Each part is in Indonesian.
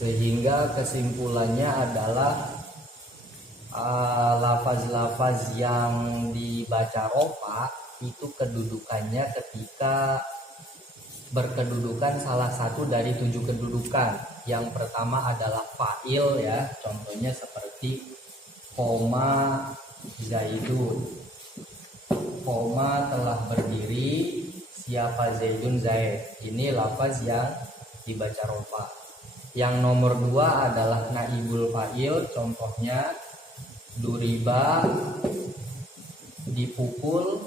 Sehingga kesimpulannya adalah lafaz-lafaz yang dibaca rofa itu kedudukannya ketika berkedudukan salah satu dari 7 kedudukan. Yang pertama adalah fa'il ya, contohnya seperti koma Zaidun, koma telah berdiri siapa Zaidun Zaid. Ini lafaz yang dibaca rofa. Yang nomor 2 adalah naibul fa'il, contohnya duriba dipukul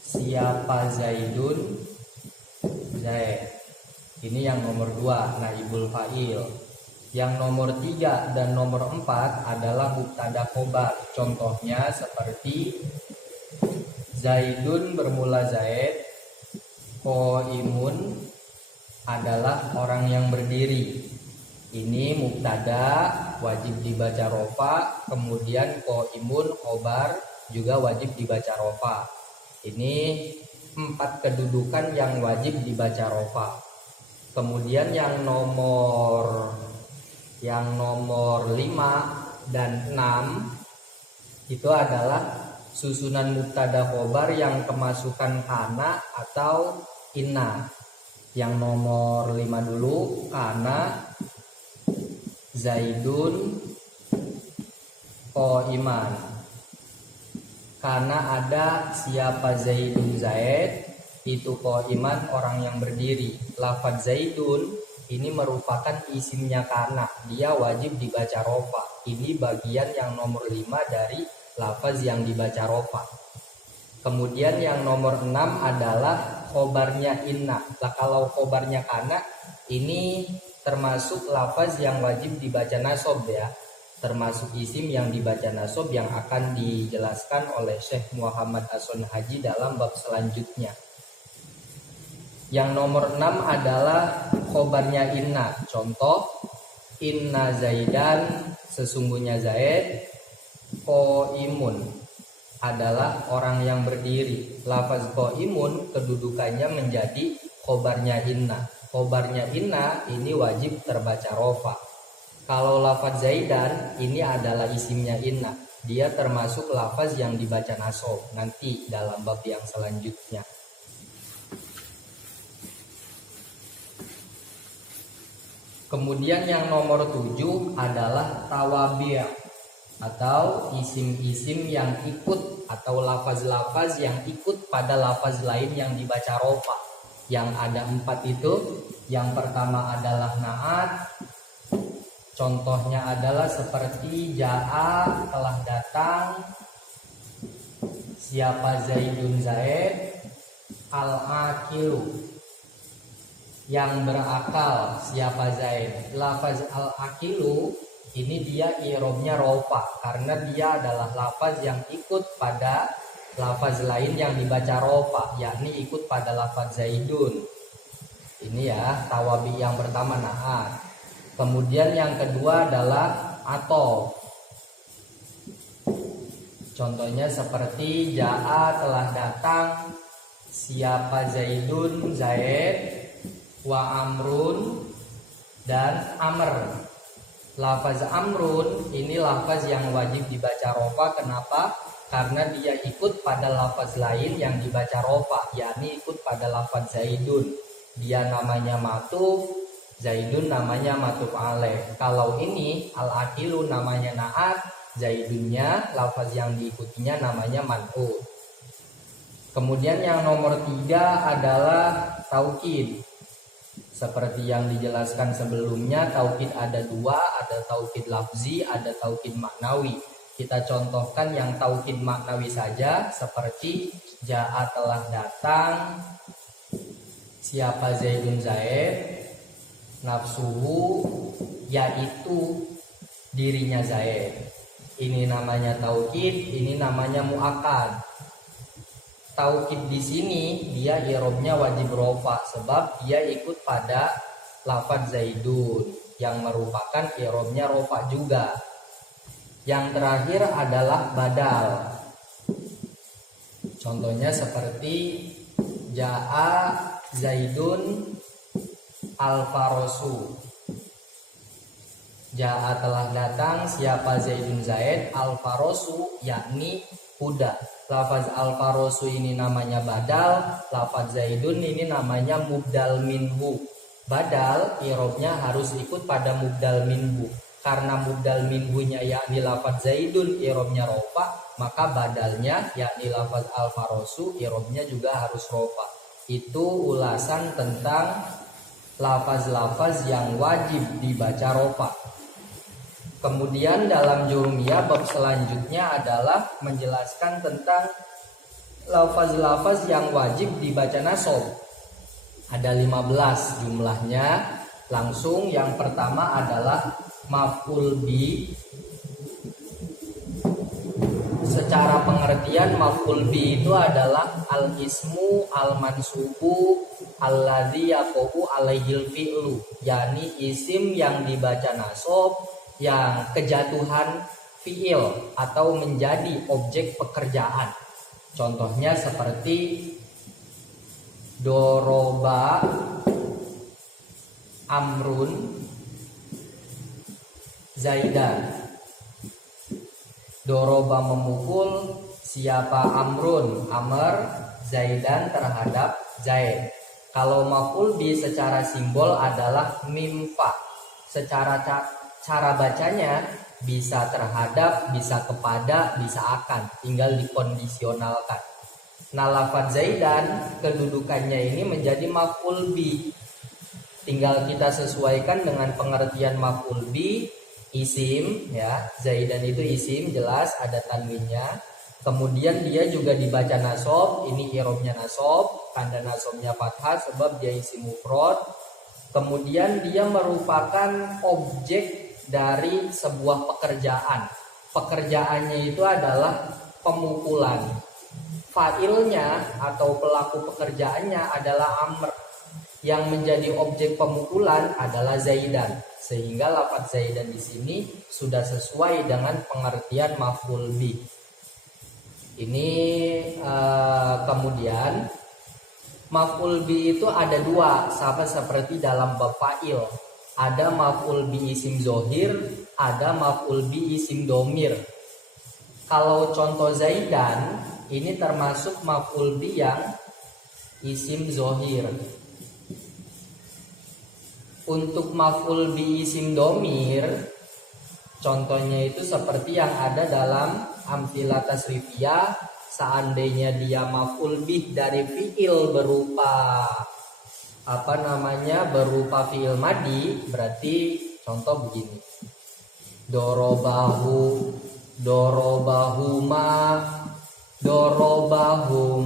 siapa Zaidun Zaid. Ini yang nomor 2 naibul fa'il. Yang nomor 3 dan nomor 4 adalah mubtada khobar. Contohnya seperti Zaidun bermula Zaid, qaimun adalah orang yang berdiri. Ini mubtada wajib dibaca rofa, kemudian qaimun khobar juga wajib dibaca rofa. Ini 4 kedudukan yang wajib dibaca rofa. Kemudian yang nomor 5 dan 6 itu adalah susunan mubtada khobar yang kemasukan kana atau inna. Yang nomor 5 dulu, kana Zaidun qaiman. Karena ada siapa Zaidun Zaid, itu qaiman orang yang berdiri. Lafaz Zaidun ini merupakan isimnya karena, dia wajib dibaca rofa. Ini bagian yang nomor 5 dari lafaz yang dibaca rofa. Kemudian yang nomor 6 adalah khobarnya inna. Nah, kalau khobarnya kana ini termasuk lafaz yang wajib dibaca nasab ya, termasuk isim yang dibaca nasab yang akan dijelaskan oleh Syekh Muhammad Hasan Haji dalam bab selanjutnya. Yang nomor 6 adalah khobarnya inna. Contoh, inna Zaidan, sesungguhnya Zaid, qaimun adalah orang yang berdiri. Lafaz qaimun kedudukannya menjadi khobarnya inna. Khobarnya inna ini wajib terbaca rofa. Kalau lafaz Zaidan ini adalah isimnya inna, dia termasuk lafaz yang dibaca nasab nanti dalam bab yang selanjutnya. Kemudian yang nomor 7 adalah tawabi' atau isim-isim yang ikut atau lafaz-lafaz yang ikut pada lafaz lain yang dibaca rofa. Yang ada 4 itu. Yang pertama adalah na'at. Contohnya adalah seperti ja'a telah datang siapa Zaidun Zaid, al-akilu yang berakal siapa Zaid. Lafaz al-akilu ini dia i'rabnya rofa karena dia adalah lafaz yang ikut pada lafaz lain yang dibaca rofa, yakni ikut pada lafaz Zaidun. Ini ya tawabi yang pertama na'at. Kemudian yang kedua adalah atof. Contohnya seperti ja'a telah datang siapa Zaidun Zaid, wa amrun dan amr. Lafaz amrun ini lafaz yang wajib dibaca rofa. Kenapa? Karena dia ikut pada lafaz lain yang dibaca rofa, yakni ikut pada lafaz Zaidun. Dia namanya matuf, Zaidun namanya matuf alaih. Kalau ini al-akilu namanya na'at, Zaidunnya lafaz yang diikutinya namanya man'ut. Kemudian yang nomor 3 adalah taukid. Seperti yang dijelaskan sebelumnya, taukid ada 2, ada taukid lafzi, ada taukid maknawi. Kita contohkan yang taukid maknawi saja, seperti ja'a telah datang siapa Zaidun Zaid, nafsuhu yaitu dirinya Zaid. Ini namanya taukid, ini namanya muakkad. Taukid di sini dia i'rabnya wajib rofa sebab dia ikut pada lafaz Zaidun yang merupakan i'rabnya rofa juga. Yang terakhir adalah badal. Contohnya seperti ja'a Zaidun al-farosu. Ja'a telah datang siapa Zaidun Zaid, al-farosu yakni kuda. Lafaz al-farosu ini namanya badal, lafaz Zaidun ini namanya mubdal minhu. Badal i'rabnya harus ikut pada mubdal minhu. Karena mubdal minhunya yakni lafaz Zaidun i'rabnya rofa, maka badalnya yakni lafaz al-farosu i'rabnya juga harus rofa. Itu ulasan tentang lafaz-lafaz yang wajib dibaca rofa. Kemudian dalam jurumiyah bab selanjutnya adalah menjelaskan tentang lafaz-lafaz yang wajib dibaca nasab. Ada 15 jumlahnya. Langsung yang pertama adalah maf'ul bi. Secara pengertian maf'ul bi itu adalah al-ismu al-mansubu alladzi yaqau alaihil fi'lu, yakni isim yang dibaca nasab yang kejatuhan fi'il atau menjadi objek pekerjaan. Contohnya seperti doroba amrun zaidan. Doroba memukul siapa amrun, amr, zaidan terhadap zaid. Kalau maf'ul bi secara simbol adalah mimfa. Secara cara bacanya bisa terhadap, bisa kepada, bisa akan, tinggal dikondisionalkan. Nah, lafaz zaidan kedudukannya ini menjadi maf'ul bi. Tinggal kita sesuaikan dengan pengertian maf'ul bi, isim ya. Zaidan itu isim, jelas ada tanwinnya. Kemudian dia juga dibaca nasab, ini i'rabnya nasab, tanda nasabnya fathah sebab dia isim mufrad. Kemudian dia merupakan objek dari sebuah pekerjaan. Pekerjaannya itu adalah pemukulan. Fa'ilnya atau pelaku pekerjaannya adalah amr. Yang menjadi objek pemukulan adalah zaidan. Sehingga lafaz zaidan di sini sudah sesuai dengan pengertian maf'ul bi. Ini kemudian maf'ul bi itu ada dua, sama seperti dalam bab fa'il. Ada maf'ul bi isim zohir, ada maf'ul bi isim domir. Kalau contoh zaidan, ini termasuk maf'ul bi yang isim zohir. Untuk maf'ul bi isim domir, contohnya itu seperti yang ada dalam amthilah tasrifiyah. Seandainya dia maf'ul bih dari fi'il berupa berupa fi'il madi, berarti contoh begini: dorobahu, dorobahuma, dorobahum,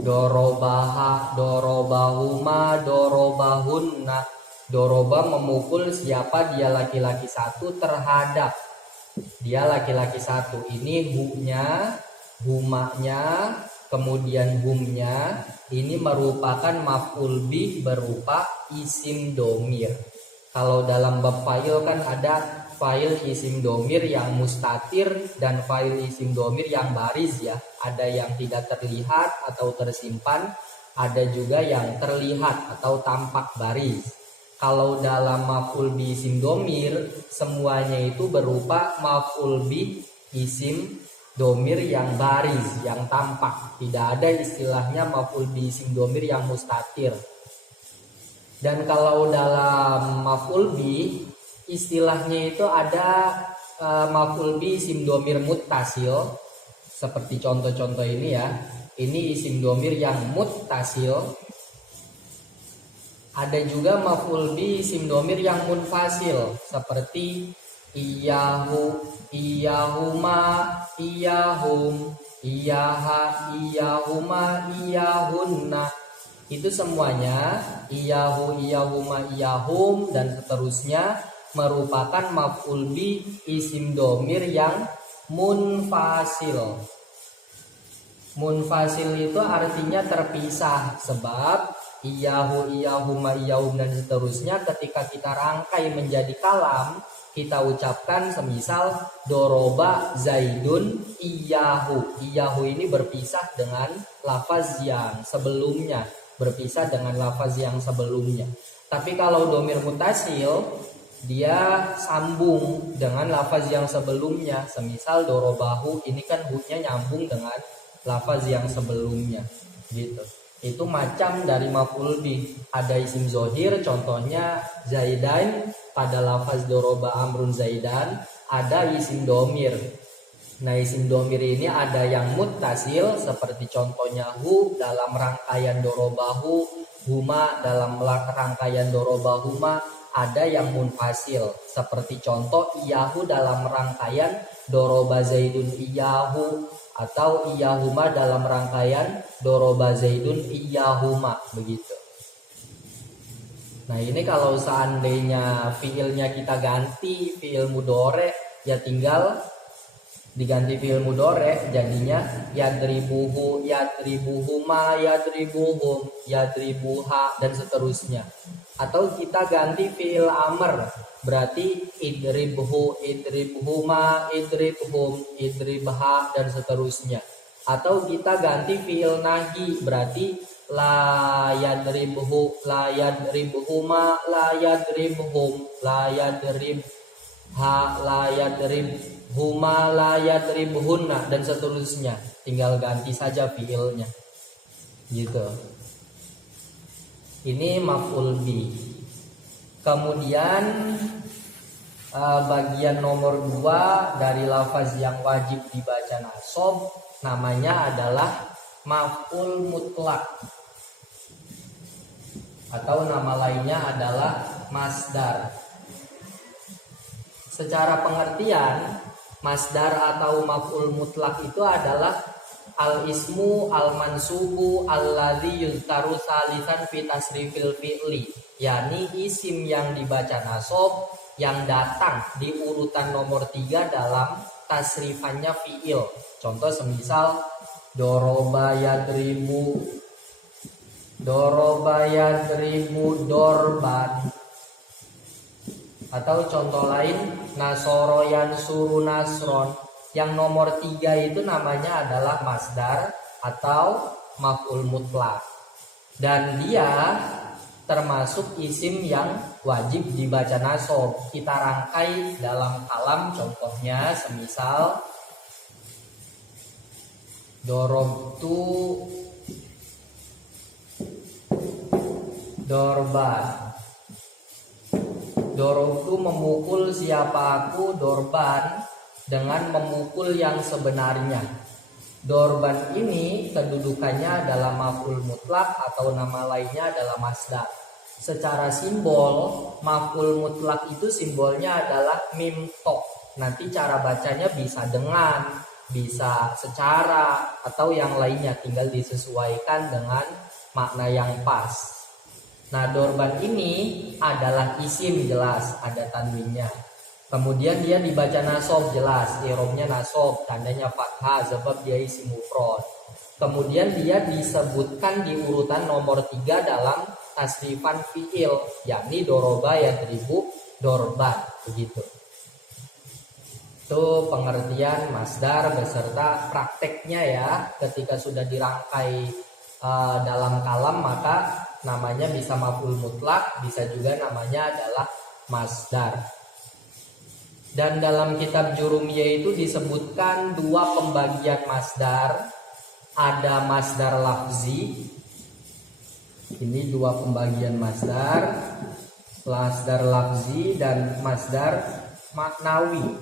dorobaha, dorobahuma, dorobahunna. Doroba memukul siapa dia laki-laki satu terhadap dia laki-laki satu. Ini hu-nya, humanya, kemudian humnya. Ini merupakan maf'ul bih berupa isim domir. Kalau dalam bab fa'il kan ada fa'il isim domir yang mustatir dan fa'il isim domir yang bariz ya. Ada yang tidak terlihat atau tersimpan, ada juga yang terlihat atau tampak baris. Kalau dalam maf'ul bi isim domir, semuanya itu berupa maf'ul bi isim domir yang baris, yang tampak. Tidak ada istilahnya maf'ul bi isim domir yang mustatir. Dan kalau dalam maf'ul bi, istilahnya itu ada maf'ul bi isim domir muttasil. Seperti contoh-contoh ini ya. Ini isim domir yang muttasil. Ada juga maf'ul bi isim domir yang munfasil, seperti iyahu, iyahuma, iyahum, iyaha, iyahuma, iyahunna. Itu semuanya iyahu, iyahuma, iyahum dan seterusnya merupakan maf'ul bi isim domir yang munfasil. Munfasil itu artinya terpisah, sebab iyahu, iyahuma, iyahum dan seterusnya ketika kita rangkai menjadi kalam, kita ucapkan semisal doroba zaidun iyahu. Iyahu ini berpisah dengan lafaz yang sebelumnya, berpisah dengan lafaz yang sebelumnya. Tapi kalau domir mutasil dia sambung dengan lafaz yang sebelumnya. Semisal dorobahu, ini kan hu-nya nyambung dengan lafaz yang sebelumnya gitu. Itu macam dari maf'ul bih. Ada isim zohir, contohnya zaidan pada lafaz doroba amrun zaidan. Ada isim domir. Nah, isim domir ini ada yang muttasil seperti contohnya hu dalam rangkaian dorobahu, huma dalam rangkaian dorobahuma. Ada yang munfasil seperti contoh iyahu dalam rangkaian doroba zaidun iyahu, atau iyahuma dalam rangkaian doroba zaidun iyahuma, begitu. Nah, ini kalau seandainya fiilnya kita ganti fiil mudhore, ya tinggal diganti fiil mudhore, jadinya yadribuhu, yadribuhuma, yadribuhum, yadribuha, dan seterusnya. Atau kita ganti fiil amr, berarti idribhu, idribhuma, idribhum, idribha, dan seterusnya. Atau kita ganti fiil nahi, berarti la yadribhu, la yadribhuma, la yadribhum, la yadribha, la yadribhuma, la yadribhunna, dan seterusnya. Tinggal ganti saja fiilnya gitu. Ini maf'ul bih. Kemudian bagian nomor 2 dari lafaz yang wajib dibaca nasab namanya adalah maf'ul mutlak, atau nama lainnya adalah masdar. Secara pengertian, masdar atau maf'ul mutlak itu adalah al-ismu al-mansubu alladzi yuzkaru salisan fi tasrifil fi'li, yakni isim yang dibaca nasab yang datang di urutan nomor 3 dalam tasrifannya fi'il. Contoh semisal doroba yadribu, doroba yadribu dorban. Atau contoh lain nasoro yansuru nasron. Yang nomor 3 itu namanya adalah masdar atau maf'ul mutlak. Dan dia termasuk isim yang wajib dibaca nasab. Kita rangkai dalam kalam, contohnya semisal dorobtu dorban. Dorobtu memukul siapa aku, dorban, dengan memukul yang sebenarnya. Dorban ini kedudukannya adalah maf'ul mutlak atau nama lainnya adalah masdar. Secara simbol, maf'ul mutlak itu simbolnya adalah mim to. Nanti cara bacanya bisa dengan, bisa secara, atau yang lainnya, tinggal disesuaikan dengan makna yang pas. Nah, dorban ini adalah isim, jelas ada tanwinnya. Kemudian dia dibaca nasab, jelas i'rabnya nasab, tandanya fathah sebab dia isim mufrad. Kemudian dia disebutkan di urutan nomor 3 dalam tasrifan fi'il, yakni doroba yadribu dorban, begitu. Itu pengertian masdar beserta prakteknya ya. Ketika sudah dirangkai dalam kalam, maka namanya bisa maf'ul mutlak, bisa juga namanya adalah masdar. Dan dalam kitab Jurumiyah itu disebutkan 2 pembagian masdar. Ada masdar lafzi. Ini 2 pembagian masdar. Masdar lafzi dan masdar maknawi.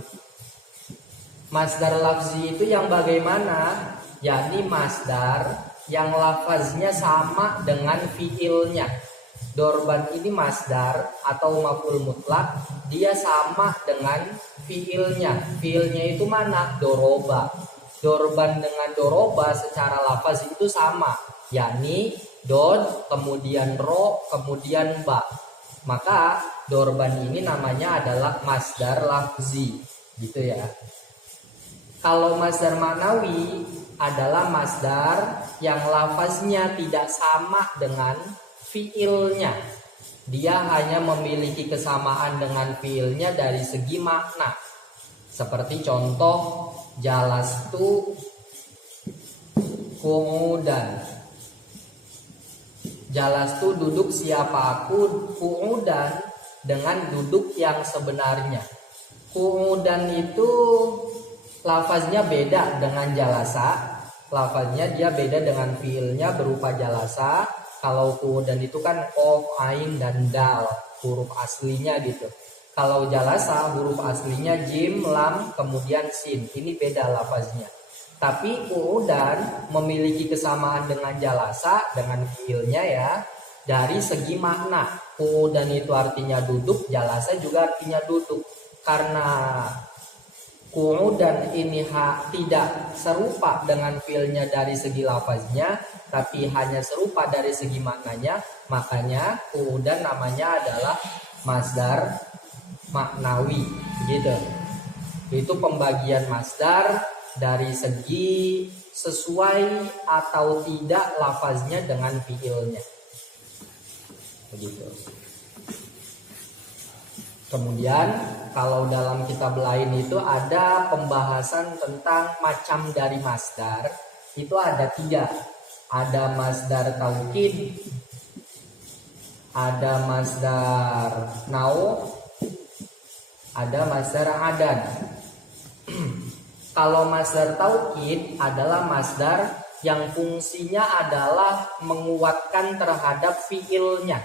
Masdar lafzi itu yang bagaimana? Yakni masdar yang lafaznya sama dengan fiilnya. Dorban ini masdar atau maf'ul mutlak, dia sama dengan fiilnya. Fiilnya itu mana? Doroba. Dorban dengan doroba secara lafaz itu sama, yakni dod, kemudian ro, kemudian ba. Maka dorban ini namanya adalah masdar lafzi, gitu ya. Kalau masdar maknawi adalah masdar yang lafaznya tidak sama dengan fiilnya. Dia hanya memiliki kesamaan dengan fiilnya dari segi makna. Seperti contoh jalastu qu'udan. Jalastu duduk siapa aku, qu'udan dengan duduk yang sebenarnya. Qu'udan itu lafaznya beda dengan jalasa. Lafaznya dia beda dengan fiilnya berupa jalasa. Kalau qu'udan itu kan qaf, ain dan dal, huruf aslinya gitu. Kalau jalasa huruf aslinya jim, lam, kemudian sin. Ini beda lafaznya. Tapi qu'udan memiliki kesamaan dengan jalasa, dengan fiilnya ya, dari segi makna. Qu'udan itu artinya duduk, jalasa juga artinya duduk. Karena qu'udan ini tidak serupa dengan fiilnya dari segi lafaznya, tapi hanya serupa dari segi maknanya, makanya qu'udan namanya adalah masdar maknawi gitu. Itu pembagian masdar dari segi sesuai atau tidak lafaznya dengan fiilnya. Begitu. Kemudian kalau dalam kitab lain itu ada pembahasan tentang macam dari masdar. Itu ada 3. Ada masdar taukid, ada masdar nau, ada masdar adad. Kalau masdar taukid adalah masdar yang fungsinya adalah menguatkan terhadap fiilnya.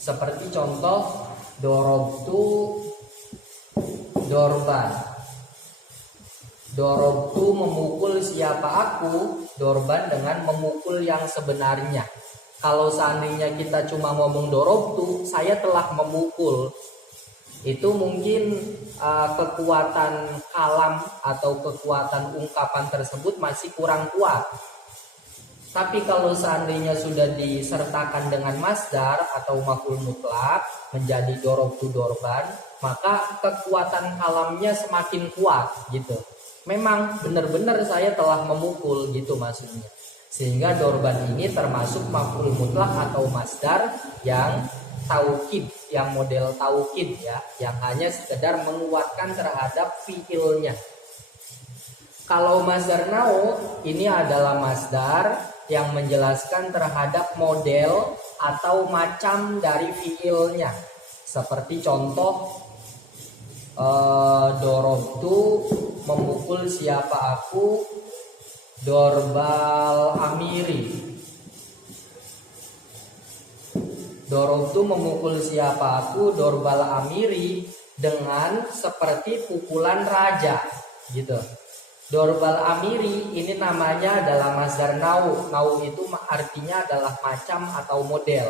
Seperti contoh dorobtu dorban. Dorobtu memukul siapa aku, dorban dengan memukul yang sebenarnya. Kalau seandainya kita cuma ngomong dorobtu, saya telah memukul, itu mungkin kekuatan kalam atau kekuatan ungkapan tersebut masih kurang kuat. Tapi kalau seandainya sudah disertakan dengan masdar atau maf'ul mutlak menjadi dorobtu dorban, maka kekuatan kalamnya semakin kuat gitu. Memang benar-benar saya telah memukul gitu maksudnya. Sehingga dorban ini termasuk maf'ul mutlak atau masdar yang taukid, yang model taukid ya, yang hanya sekedar menguatkan terhadap fiilnya. Kalau masdar nau ini adalah masdar yang menjelaskan terhadap model atau macam dari fiilnya. Seperti contoh dorobtu memukul siapa aku, dorbal amiri. Dorobtu memukul siapa aku, dorbal amiri, dengan seperti pukulan raja gitu. Dorbal amiri ini namanya adalah masdar nau. Nau itu artinya adalah macam atau model.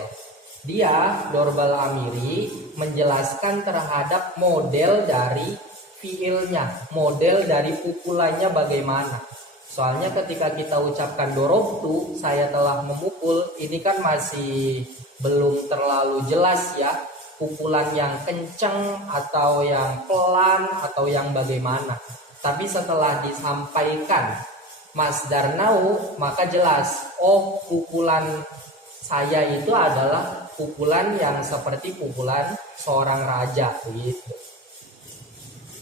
Dia dorbal amiri menjelaskan terhadap model dari fiilnya, model dari pukulannya bagaimana. Soalnya ketika kita ucapkan dorobtu, saya telah memukul, ini kan masih belum terlalu jelas ya, pukulan yang kencang atau yang pelan atau yang bagaimana. Tapi setelah disampaikan masdar nau, maka jelas, oh pukulan saya itu adalah pukulan yang seperti pukulan seorang raja gitu.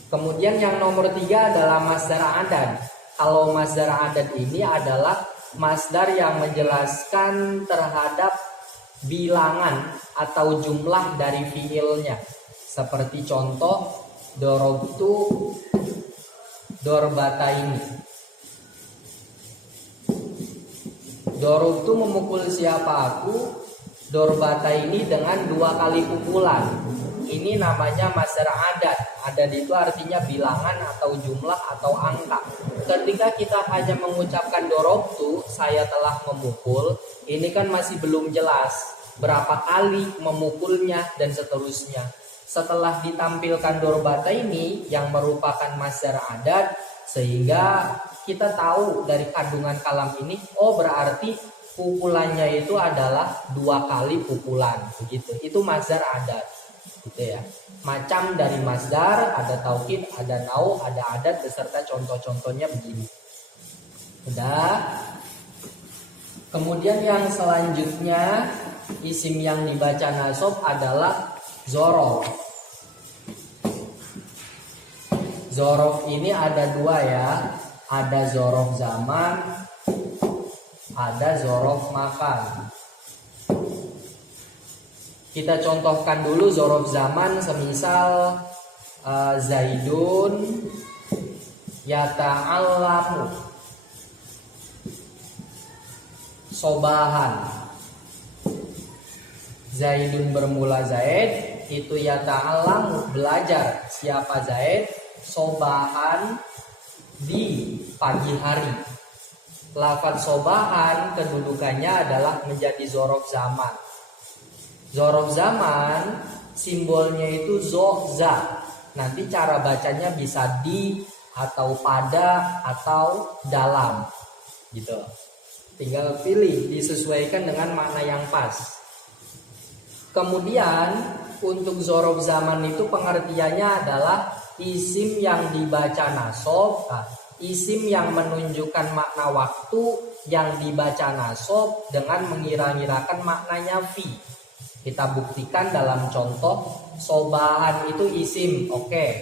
Kemudian yang nomor 3 adalah masdar adad. Kalau masdar adad ini adalah masdar yang menjelaskan terhadap bilangan atau jumlah dari fiilnya. Seperti contoh dorobtu dorbata ini. Dorobtu memukul siapa aku, dorbata ini dengan 2 kali pukulan. Ini namanya masdar adad. Adad itu artinya bilangan atau jumlah atau angka. Ketika kita hanya mengucapkan dorobtu, saya telah memukul, ini kan masih belum jelas berapa kali memukulnya dan seterusnya. Setelah ditampilkan dorbata ini yang merupakan masdar adad, sehingga kita tahu dari kandungan kalam ini, oh berarti pukulannya itu adalah 2 kali pukulan begitu. Itu masdar adad gitu ya. Macam dari masdar ada taukid, ada nau, ada adad beserta contoh-contohnya begini. Udah. Kemudian yang selanjutnya isim yang dibaca nasab adalah zorof. Zorof ini ada 2 ya. Ada zorof zaman, ada zorof makan. Kita contohkan dulu zorof zaman, semisal Zaidun yata'allamu sobahan. Zaidun bermula Zaid, itu yata'allamu belajar siapa Zaid, sobahan di pagi hari. Lafaz sobahan kedudukannya adalah menjadi zorof zaman. Zorof zaman simbolnya itu za. Nanti cara bacanya bisa di atau pada atau dalam gitu. Tinggal pilih, disesuaikan dengan makna yang pas. Kemudian untuk zorof zaman itu pengertiannya adalah isim yang dibaca nasob, isim yang menunjukkan makna waktu yang dibaca nasob dengan mengira-ngirakan maknanya fi. Kita buktikan dalam contoh sobahan itu isim, oke.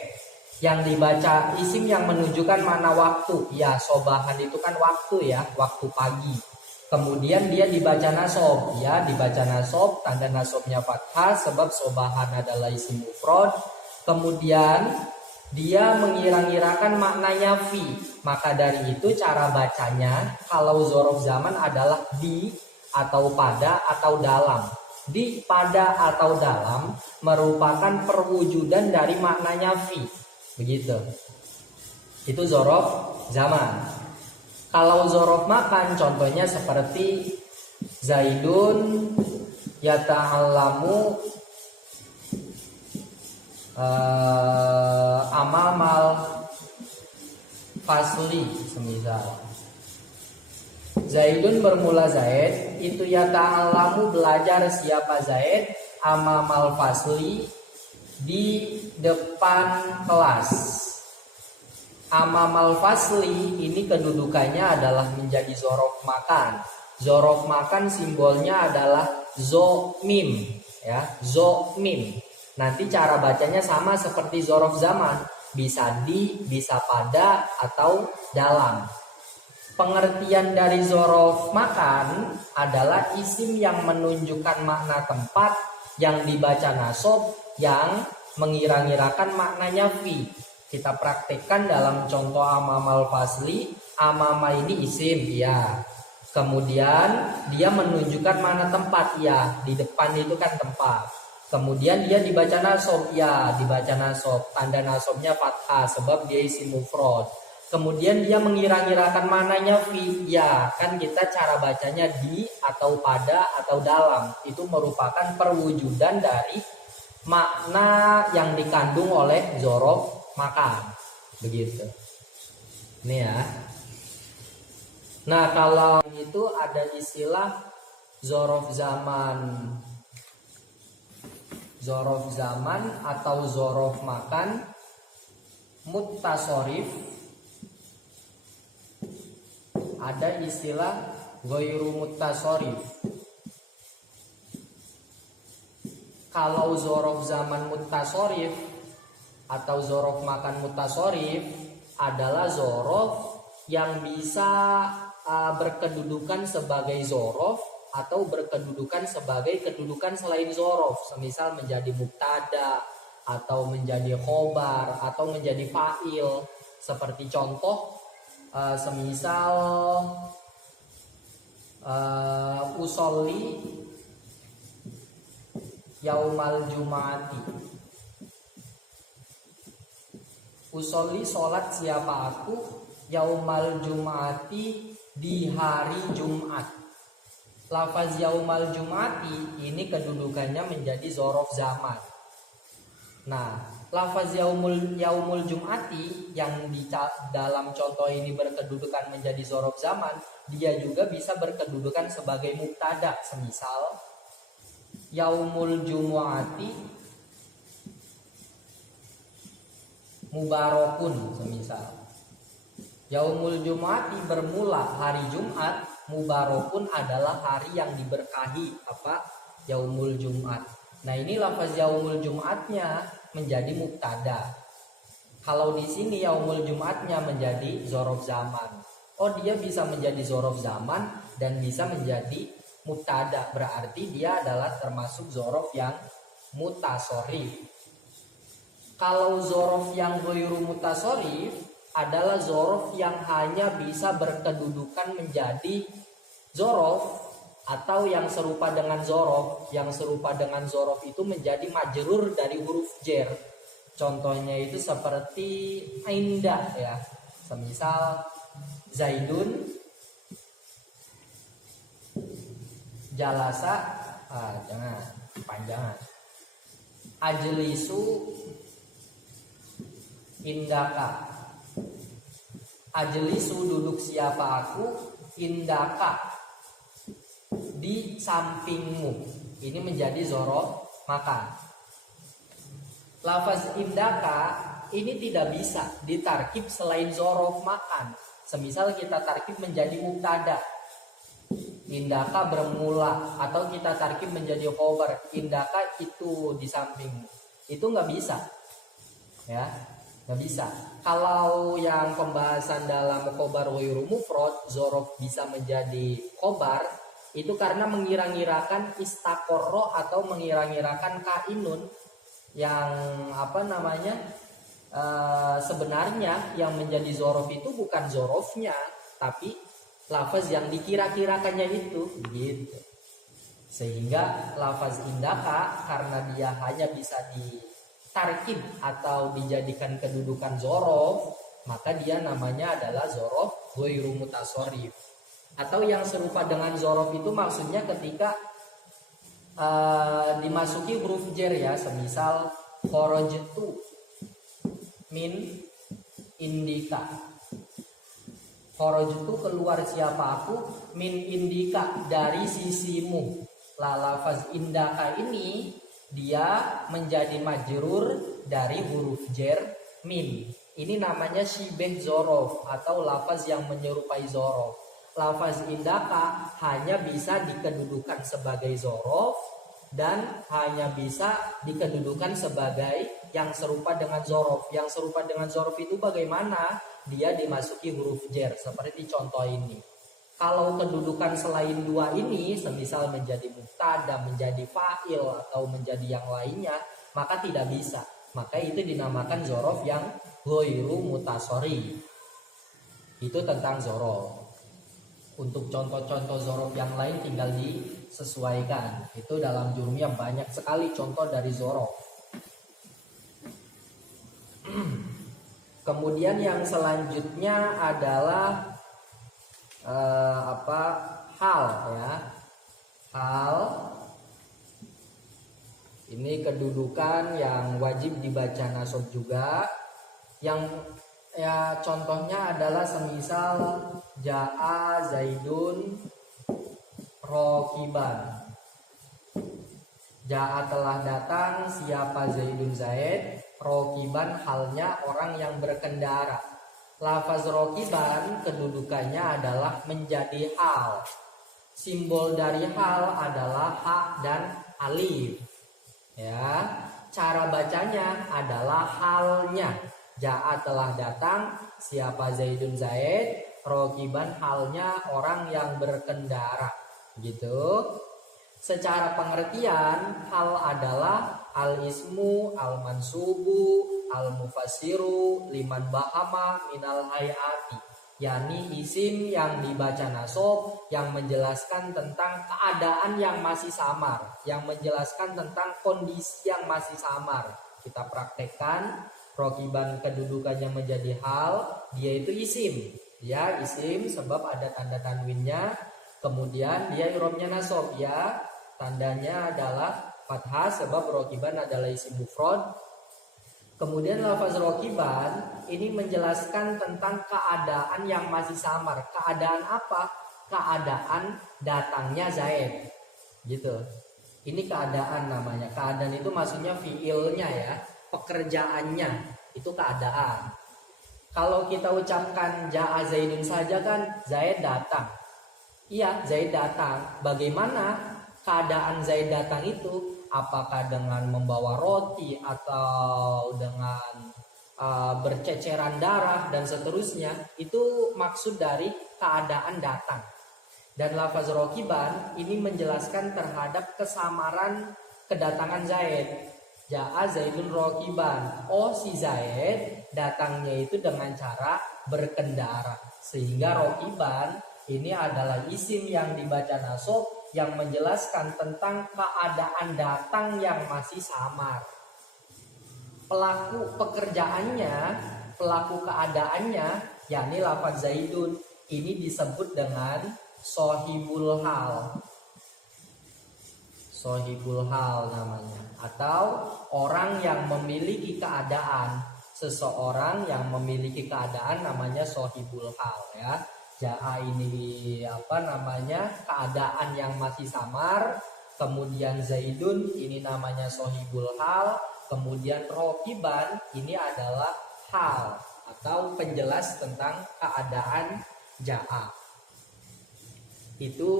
Yang dibaca isim yang menunjukkan makna waktu, ya sobahan itu kan waktu ya, waktu pagi. Kemudian dia dibaca nasob, ya dibaca nasob, tanda nasobnya fathah sebab sobahan adalah isim mufrad. Kemudian dia mengira-ngirakan maknanya fi. Maka dari itu cara bacanya kalau zorof zaman adalah di atau pada atau dalam. Di, pada, atau dalam merupakan perwujudan dari maknanya fi. Begitu. Itu zorof zaman. Kalau zorof makan contohnya seperti Zaidun yata'allamu amamal fasli semisal. Zaidun bermula Zaid, itu yata'allamu belajar siapa Zaid, amamal fasli di depan kelas. Amamal fasli ini kedudukannya adalah menjadi zorof makan. Zorof makan simbolnya adalah zo mim, ya, zo mim. Nanti cara bacanya sama seperti zorof zaman, bisa di, bisa pada atau dalam. Pengertian dari zorof makan adalah isim yang menunjukkan makna tempat yang dibaca nasob yang mengira-ngirakan maknanya fi. Kita praktekkan dalam contoh amamal fasli. Amama ini isim, ya. Kemudian dia menunjukkan makna tempat, ya. Di depan itu kan tempat. Kemudian dia dibaca nasob, ya. Dibaca nasob. Tanda nasobnya fathah sebab dia isim mufrad. Kemudian dia mengira-ngirakan mananya fi, ya kan kita cara bacanya di atau pada atau dalam. Itu merupakan perwujudan dari makna yang dikandung oleh zorof makan. Begitu. Ini ya. Nah kalau itu ada istilah zorof zaman. Zorof zaman atau zorof makan muttasorif. Ada istilah ghairu muttasorif. Kalau zorof zaman muttasorif atau zorof makan muttasorif adalah zorof yang bisa berkedudukan sebagai zorof atau berkedudukan sebagai kedudukan selain zorof. Semisal menjadi mubtada atau menjadi khobar atau menjadi fa'il. Seperti contoh semisal usolli yaumal jum'ati. Usolli sholat siapa aku yaumal jum'ati di hari Jumat. Lafaz yaumal jum'ati ini kedudukannya menjadi zorof zaman. Nah, lafaz yaumul jum'ati yang di dalam contoh ini berkedudukan menjadi zorof zaman, dia juga bisa berkedudukan sebagai mubtada. Semisal yaumul jumu'ati mubarakun. Semisal yaumul jumu'ati bermula hari Jumat, mubarakun adalah hari yang diberkahi, apa? Yaumul Jumat. Nah ini lafaz yaumul Jumatnya menjadi mubtada. Kalau di sini yaumul Jumatnya menjadi zorof zaman. Oh dia bisa menjadi zorof zaman dan bisa menjadi mubtada, berarti dia adalah termasuk zorof yang mutasorif. Kalau zorof yang ghairu mutasorif adalah zorof yang hanya bisa berkedudukan menjadi zorof atau yang serupa dengan zorof. Yang serupa dengan zorof itu menjadi majrur dari huruf jer. Contohnya itu seperti inda ya. Semisal Zaidun jalasa, jangan panjangan. Ajlisu indaka. Ajlisu duduk siapa aku, indaka di sampingmu. Ini menjadi zorof makan. Lafaz indaka ini tidak bisa ditarkib selain zorof makan. Semisal kita tarkib menjadi mubtada, indaka bermula, atau kita tarkib menjadi khobar, indaka itu di sampingmu. Itu nggak bisa, ya, nggak bisa. Kalau yang pembahasan dalam khobar ghairu mufrad, zorof bisa menjadi khobar, itu karena mengira-ngirakan istaqorro atau mengira-ngirakan kainun yang sebenarnya yang menjadi zorof itu bukan zorofnya, tapi lafaz yang dikira-kirakannya itu, gitu. Sehingga lafaz indaka karena dia hanya bisa ditarkib atau dijadikan kedudukan zorof, maka dia namanya adalah zorof ghairu mutasorif. Atau yang serupa dengan zorof itu maksudnya ketika dimasuki huruf jer ya, semisal kharajtu min indika. Kharajtu keluar siapa aku, min indika dari sisimu. Lafaz indaka ini dia menjadi majrur dari huruf jer min. Ini namanya syibeh zorof atau lafaz yang menyerupai zorof. Lafaz indaka hanya bisa dikedudukan sebagai zorof dan hanya bisa dikedudukan sebagai yang serupa dengan zorof. Yang serupa dengan zorof itu bagaimana? Dia dimasuki huruf jer seperti contoh ini. Kalau kedudukan selain dua ini, semisal menjadi mubtada, menjadi fa'il atau menjadi yang lainnya, maka tidak bisa. Maka itu dinamakan zorof yang ghairu mutasorif. Itu tentang zorof. Untuk contoh-contoh zorof yang lain tinggal disesuaikan. Itu dalam Jurumiyah banyak sekali contoh dari zorof. Kemudian yang selanjutnya adalah hal ya. Hal ini kedudukan yang wajib dibaca nasab juga. Yang ya contohnya adalah semisal Ja'a Zaidun Rokiban. Ja'a telah datang siapa Zaidun Zaid, Rokiban halnya orang yang berkendara. Lafaz Rokiban kedudukannya adalah menjadi hal. Simbol dari hal adalah ha dan alif. Ya, cara bacanya adalah halnya. Ja'a telah datang siapa Zaidun Zaid, Rokiban halnya orang yang berkendara, gitu. Secara pengertian hal adalah al-ismu, al-mansubu, al-mufassiru, liman bahama minal hayati, yakni isim yang dibaca nasab yang menjelaskan tentang keadaan yang masih samar, yang menjelaskan tentang kondisi yang masih samar. Kita praktekkan. Rokiban kedudukannya menjadi hal, dia itu isim. Ya, isim sebab ada tanda tanwinnya. Kemudian dia i'rabnya nasab ya. Tandanya adalah fathah sebab rokiban adalah isim mufrad. Kemudian lafaz rokiban ini menjelaskan tentang keadaan yang masih samar. Keadaan apa? Keadaan datangnya Zaid. Gitu. Ini keadaan namanya. Keadaan itu maksudnya fiilnya ya. Pekerjaannya itu keadaan. Kalau kita ucapkan Ja'a Zaidun saja kan Zaid datang. Iya, Zaid datang. Bagaimana keadaan Zaid datang itu? Apakah dengan membawa roti atau dengan berceceran darah dan seterusnya? Itu maksud dari keadaan datang. Dan lafaz rokiban ini menjelaskan terhadap kesamaran kedatangan Zaid. Ja'a Zaidun rokiban. Oh, si Zaid datangnya itu dengan cara berkendara. Sehingga rokiban ini adalah isim yang dibaca nasab yang menjelaskan tentang keadaan datang yang masih samar. Pelaku pekerjaannya, pelaku keadaannya, yakni lafaz Zaidun, ini disebut dengan sohibul hal. Sohibul hal namanya. Atau orang yang memiliki keadaan. Seseorang yang memiliki keadaan namanya sohibul hal ya. Ja'a ini keadaan yang masih samar. Kemudian Zaidun ini namanya sohibul hal. Kemudian rokiban ini adalah hal atau penjelas tentang keadaan Ja'a. Itu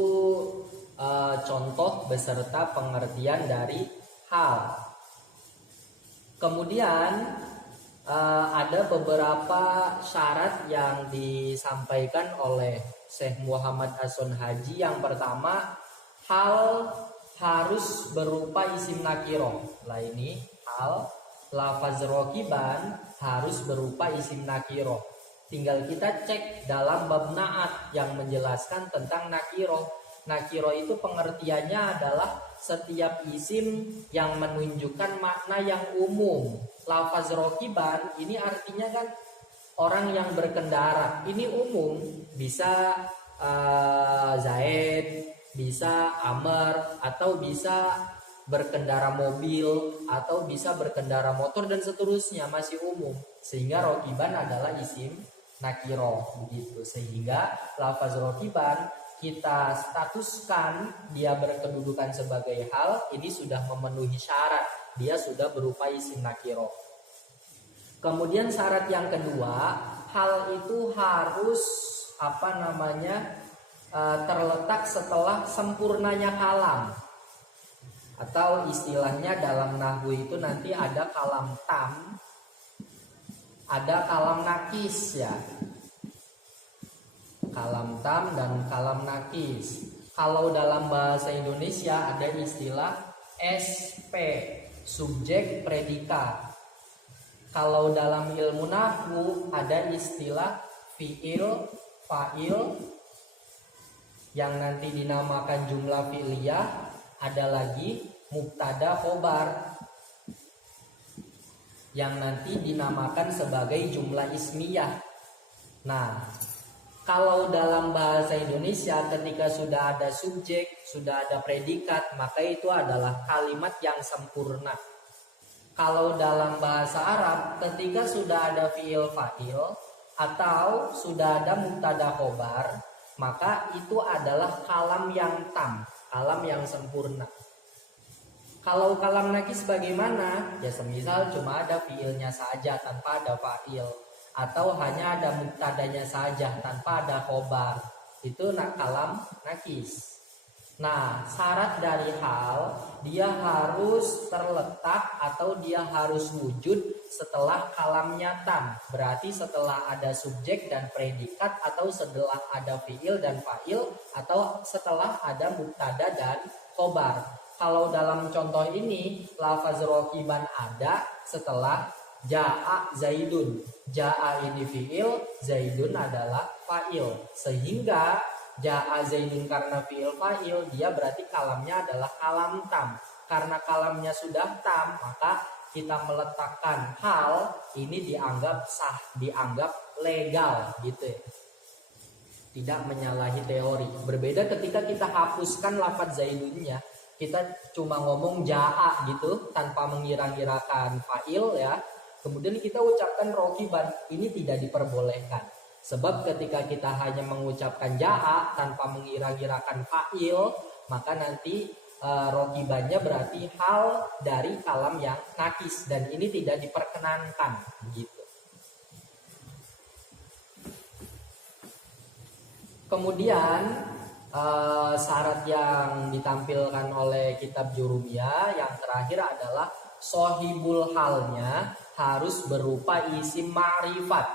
contoh beserta pengertian dari hal. Kemudian ada beberapa syarat yang disampaikan oleh Syekh Muhammad Hasan Haji. Yang pertama, hal harus berupa isim nakiroh. Lah ini hal, lafaz rokiban harus berupa isim nakiroh. Tinggal kita cek dalam bab na'at yang menjelaskan tentang nakiroh. Nakiroh itu pengertiannya adalah setiap isim yang menunjukkan makna yang umum. Lafaz rokiban ini artinya kan orang yang berkendara. Ini umum, bisa Zaid, bisa Amr, atau bisa berkendara mobil, atau bisa berkendara motor dan seterusnya, masih umum. Sehingga rokiban adalah isim nakiroh begitu. Sehingga lafaz rokiban kita statuskan dia berkedudukan sebagai hal, ini sudah memenuhi syarat, dia sudah berupa isim nakiroh. Kemudian syarat yang kedua, hal itu harus terletak setelah sempurnanya kalam. Atau istilahnya dalam nahwu itu nanti ada kalam tam, ada kalam nakis ya. Kalam tam dan kalam nakis. Kalau dalam bahasa Indonesia ada istilah SP, subjek predikat. Kalau dalam ilmu nahwu ada istilah fi'il, fa'il yang nanti dinamakan jumlah fi'liyah, ada lagi mubtada khobar yang nanti dinamakan sebagai jumlah ismiyah. Nah, kalau dalam bahasa Indonesia ketika sudah ada subjek, sudah ada predikat, maka itu adalah kalimat yang sempurna. Kalau dalam bahasa Arab ketika sudah ada fi'il fa'il atau sudah ada mubtada khobar, maka itu adalah kalam yang tam, kalam yang sempurna. Kalau kalam nakis bagaimana? Ya semisal cuma ada fi'ilnya saja tanpa ada fa'il, atau hanya ada mubtadanya saja tanpa ada khobar, itu kalam nakis. Nah, syarat dari hal, dia harus terletak atau dia harus wujud setelah kalamnya tam. Berarti setelah ada subjek dan predikat, atau setelah ada fi'il dan fa'il, atau setelah ada mubtada dan khobar. Kalau dalam contoh ini, lafaz rokiban ada setelah Ja'a Zaidun. Ja'a ini fi'il, Zaidun adalah fa'il. Sehingga Ja'a Zaidun karena fi'il fa'il, dia berarti kalamnya adalah kalam tam. Karena kalamnya sudah tam, maka kita meletakkan hal ini dianggap sah, dianggap legal gitu ya. Tidak menyalahi teori. Berbeda ketika kita hapuskan lafaz Zaidunnya, kita cuma ngomong Ja'a gitu tanpa mengira-ngirakan fa'il ya. Kemudian kita ucapkan rokiban, ini tidak diperbolehkan. Sebab ketika kita hanya mengucapkan ja'a tanpa mengira-girakan fa'il, maka nanti rokibannya berarti hal dari kalam yang nakis, dan ini tidak diperkenankan begitu. Kemudian syarat yang ditampilkan oleh kitab Jurumiyah yang terakhir adalah sohibul halnya harus berupa isim ma'rifat.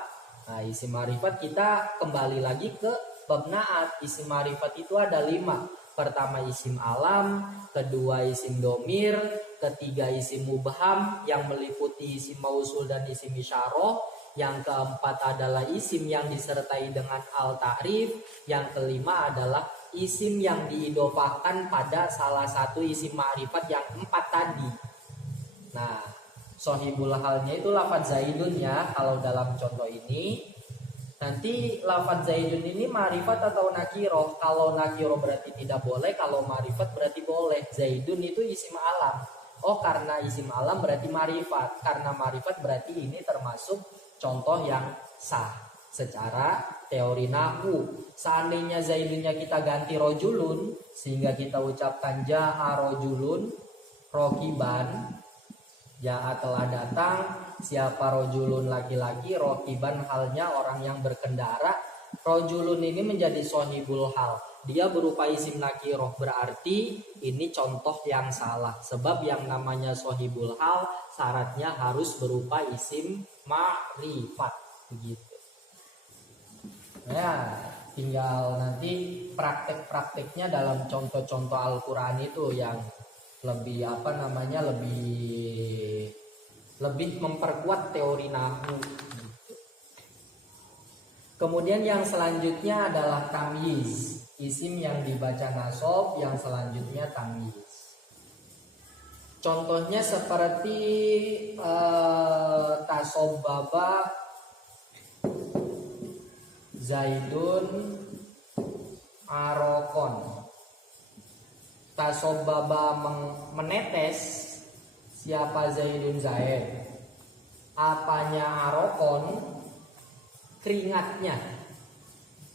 Nah, isim ma'rifat kita kembali lagi ke bab naat isim ma'rifat itu ada 5. Pertama isim alam, kedua isim domir, ketiga isim mubham yang meliputi isim mausul dan isim isyarah, yang keempat adalah isim yang disertai dengan al-ta'rif, yang kelima adalah isim yang diidofahkan pada salah satu isim ma'rifat yang 4 tadi. Nah, sohibul halnya itu lafadz zaidun ya kalau dalam contoh ini. Nanti lafadz zaidun ini ma'rifat atau nakiroh. Kalau nakiroh berarti tidak boleh, kalau ma'rifat berarti boleh. Zaidun itu isim alam. Oh, karena isim alam berarti ma'rifat. Karena ma'rifat berarti ini termasuk contoh yang sah secara teori nahwu. Seandainya zaidunnya kita ganti rojulun, sehingga kita ucapkan ja'a rojulun rokiban, ja'a telah datang, siapa rojulun laki-laki, rokiban halnya orang yang berkendara. Rojulun ini menjadi sohibul hal, dia berupa isim nakiroh, berarti ini contoh yang salah. Sebab yang namanya sohibul hal syaratnya harus berupa isim ma'rifat begitu. Ya, tinggal nanti praktek-prakteknya dalam contoh-contoh Al-Quran itu yang lebih lebih memperkuat teori nahwu. Kemudian yang selanjutnya adalah tamyiz, isim yang dibaca nasab, yang selanjutnya tamyiz. Contohnya seperti tasobbaba zaidun arokon. Tasobbaba menetes, siapa zaidun zaid, apanya arokon, keringatnya.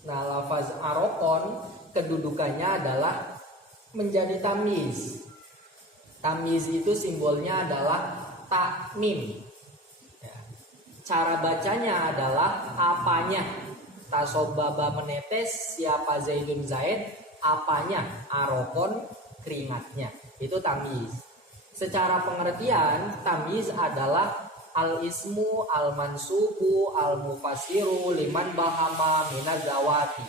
Nah, lafaz arokon kedudukannya adalah menjadi tamyiz. Tamyiz itu simbolnya adalah takmim. Ya. Cara bacanya adalah apanya. Tasobbaba menetes, siapa zaidun zaid, apanya arokon, keringatnya. Itu tamyiz. Secara pengertian, tamyiz adalah al-ismu al-mansubu al-mufassiru liman bahama minazawati,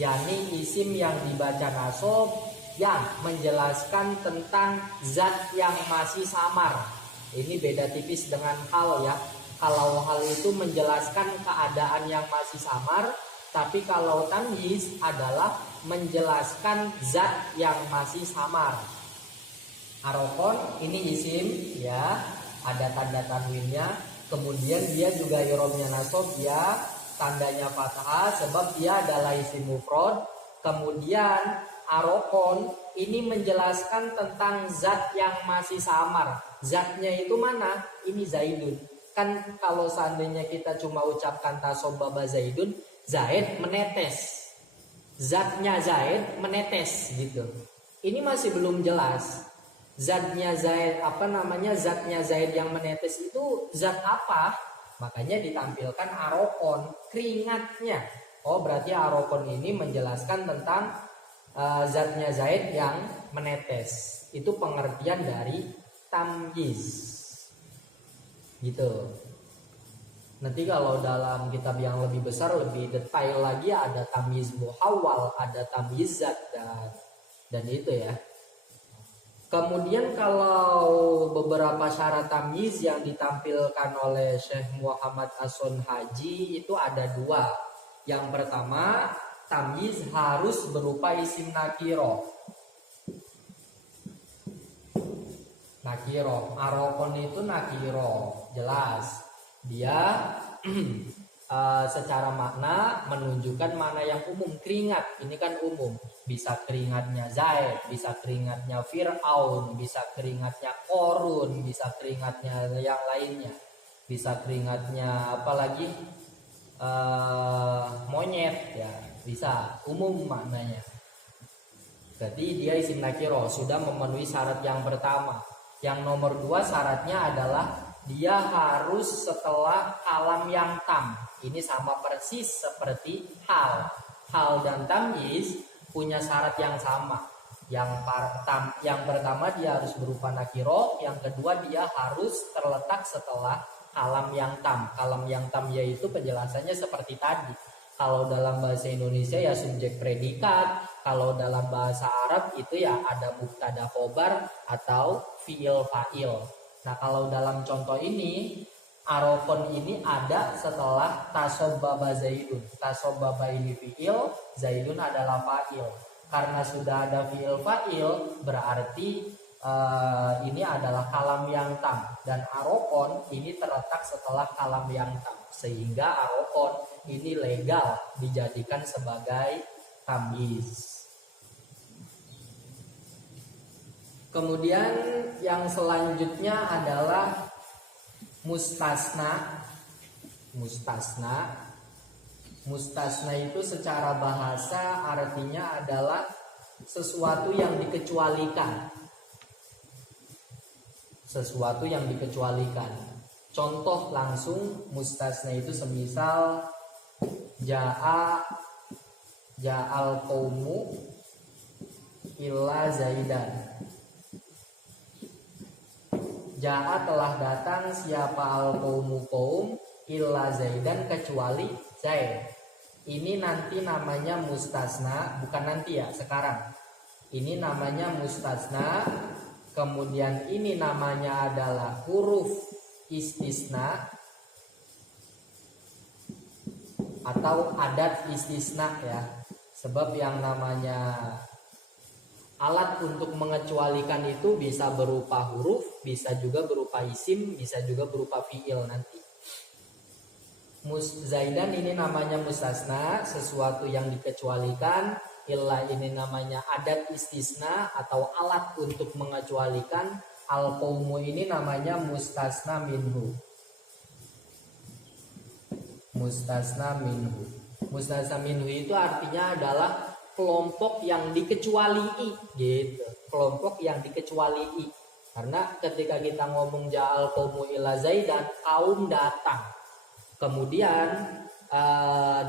yakni isim yang dibaca nasab yang menjelaskan tentang zat yang masih samar. Ini beda tipis dengan hal ya. Kalau hal itu menjelaskan keadaan yang masih samar, tapi kalau tamyiz adalah menjelaskan zat yang masih samar. Arokon ini isim ya, ada tanda tanwinnya. Kemudian dia juga i'rabnya nasab ya, tandanya fathah sebab dia adalah isim mufrad. Kemudian arokon ini menjelaskan tentang zat yang masih samar. Zatnya itu mana? Ini zaidun. Kan kalau seandainya kita cuma ucapkan tasobbaba zaidun, zaid menetes. Zatnya zaid menetes gitu. Ini masih belum jelas. Zatnya zaid zatnya zaid yang menetes itu zat apa? Makanya ditampilkan arokon, keringatnya. Oh, berarti arokon ini menjelaskan tentang zatnya zaid yang menetes. Itu pengertian dari tamyiz. Gitu. Nanti kalau dalam kitab yang lebih besar, lebih detail lagi, ada tamyiz muhawwal, ada tamyiz zat dan itu ya. Kemudian kalau beberapa syarat tamyiz yang ditampilkan oleh Syekh Muhammad Asun Haji itu ada 2. Yang pertama, tamyiz harus berupa isim nakiro. Nakiro, arokon itu nakiro, jelas. Dia secara makna menunjukkan makna yang umum. Keringat ini kan umum, bisa keringatnya Zaid, bisa keringatnya Fir'aun, bisa keringatnya Korun, bisa keringatnya yang lainnya, bisa keringatnya apalagi monyet ya, bisa umum maknanya. Jadi dia isim nakiro, sudah memenuhi syarat yang pertama. Yang nomor 2 syaratnya adalah dia harus setelah kalam yang tam. Ini sama persis seperti hal. Hal dan tamyiz punya syarat yang sama. Yang pertama dia harus berupa nakiro, yang kedua dia harus terletak setelah kalam yang tam. Kalam yang tam yaitu penjelasannya seperti tadi. Kalau dalam bahasa Indonesia ya subjek predikat. Kalau dalam bahasa Arab itu ya ada mubtada khobar atau fiil fa'il. Nah kalau dalam contoh ini arofon ini ada setelah tasobbaba Zaidun. Tasobbaba ini fiil, Zaidun adalah fa'il. Karena sudah ada fiil fa'il berarti ini adalah kalam yang tam. Dan arofon ini terletak setelah kalam yang tam. Sehingga arofon ini legal dijadikan sebagai tamyiz. Kemudian yang selanjutnya adalah mustasna. Mustasna itu secara bahasa artinya adalah sesuatu yang dikecualikan. Sesuatu yang dikecualikan. Contoh langsung mustasna itu semisal ja'al qaumu illa Zaidan. Ja'a telah datang siapa al qaumu qaum illa Zaidan kecuali Zaid. Ini nanti namanya mustasna, bukan nanti ya, sekarang. Ini namanya mustasna. Kemudian ini namanya adalah huruf istisna atau adat istisna ya. Sebab yang namanya alat untuk mengecualikan itu bisa berupa huruf, bisa juga berupa isim, bisa juga berupa fiil nanti. Zaidan ini namanya mustasna, sesuatu yang dikecualikan. Illa ini namanya adat istisna atau alat untuk mengecualikan. Al-qaumu ini namanya mustasna minhu. Mustasna minhu. Mustasna minhu itu artinya adalah kelompok yang dikecualii gitu. Kelompok yang dikecualii. Karena ketika kita ngomong ja'al qaumu ila Zaidan, kaum datang. Kemudian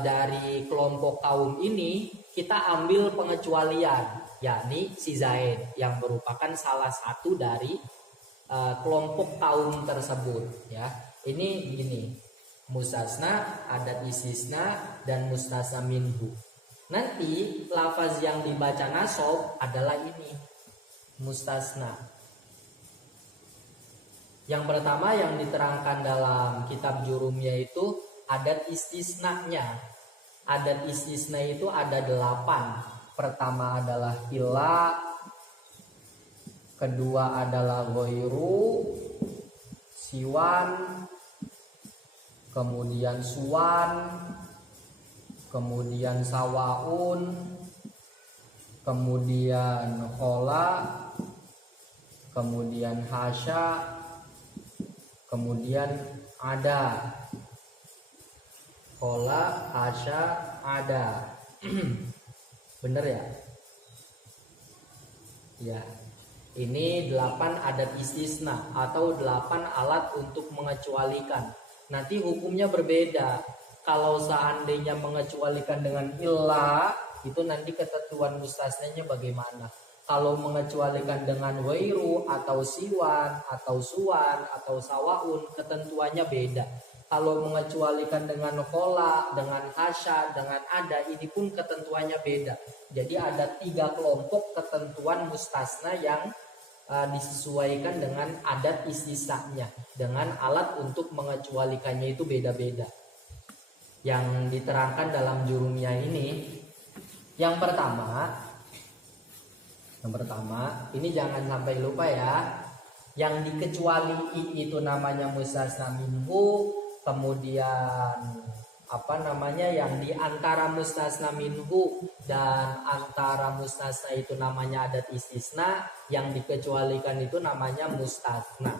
dari kelompok kaum ini kita ambil pengecualian, yakni si Zaid yang merupakan salah satu dari kelompok kaum tersebut ya. Ini gini. Mustasna, adat istisna, dan mustasna minhu. Nanti lafaz yang dibaca nasab adalah ini mustasna. Yang pertama yang diterangkan dalam kitab Jurumiyah itu adat istisnanya. Adat istisna itu ada 8. Pertama adalah illa, kedua adalah ghairu, siwan, kemudian suwan, kemudian sawaun, kemudian khola, kemudian hasya, kemudian ada. Khola, hasya, ada. Bener ya? Ya. Ini 8 adat istisna atau 8 alat untuk mengecualikan. Nanti hukumnya berbeda. Kalau seandainya mengecualikan dengan illa, itu nanti ketentuan mustasnanya bagaimana. Kalau mengecualikan dengan wairu atau siwan atau suwan atau sawaun, ketentuannya beda. Kalau mengecualikan dengan khola, dengan hasya, dengan ada, ini pun ketentuannya beda. Jadi ada 3 kelompok ketentuan mustasna yang disesuaikan dengan adat istisnanya. Dengan alat untuk mengecualikannya itu beda-beda. Yang diterangkan dalam Jurumiyah ini, yang pertama, ini jangan sampai lupa ya. Yang dikecuali itu namanya mustasna minhu. Kemudian yang di antara mustasna minhu dan antara mustasna itu namanya adat istisna, yang dikecualikan itu namanya mustasna.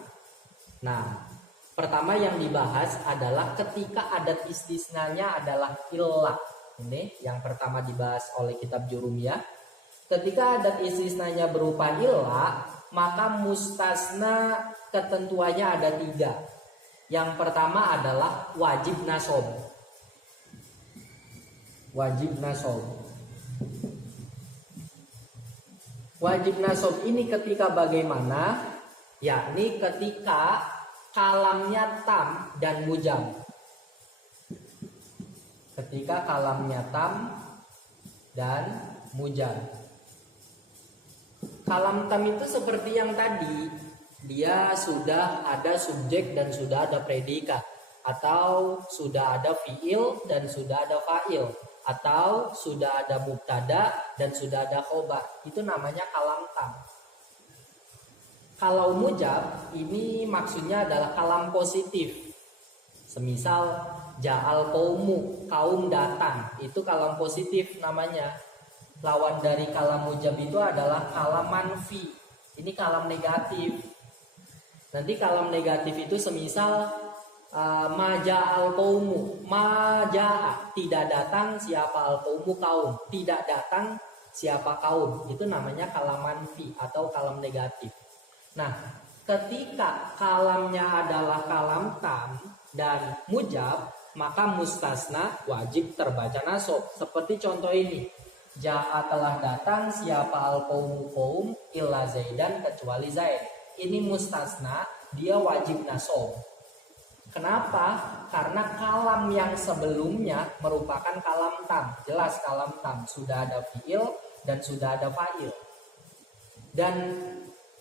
Nah, pertama yang dibahas adalah ketika adat istisnanya adalah illah. Ini yang pertama dibahas oleh kitab Jurumiyah. Ketika adat istisnanya berupa illah, maka mustasna ketentuannya ada 3. Yang pertama adalah wajib nasab. Wajib nasab. Wajib nasab ini ketika bagaimana? Yakni ketika kalamnya tam dan mujam. ketika kalamnya tam dan mujab. Kalam tam itu seperti yang tadi, dia sudah ada subjek dan sudah ada predikat, atau sudah ada fiil dan sudah ada fa'il, atau sudah ada mubtada dan sudah ada khobar. Itu namanya kalam tam. Kalau mujab ini maksudnya adalah kalam positif. Semisal ja'al qaumu, kaum datang, itu kalam positif namanya. Lawan dari kalam mujab itu adalah kalam manfi. Ini kalam negatif. Nanti kalam negatif itu semisal maja'al qaumu, maja'a, tidak datang siapa al qaumu, kaum, tidak datang siapa kaum. Itu namanya kalam manfi atau kalam negatif. Nah, ketika kalamnya adalah kalam tam dan mujab, maka mustasna wajib terbaca nasab. Seperti contoh ini, ja'a telah datang siapa al qaumu qaum illa zaidan, kecuali zaid. Ini mustasna, dia wajib nasab. Kenapa? Karena kalam yang sebelumnya merupakan kalam tam. Jelas kalam tam, sudah ada fiil dan sudah ada fa'il. Dan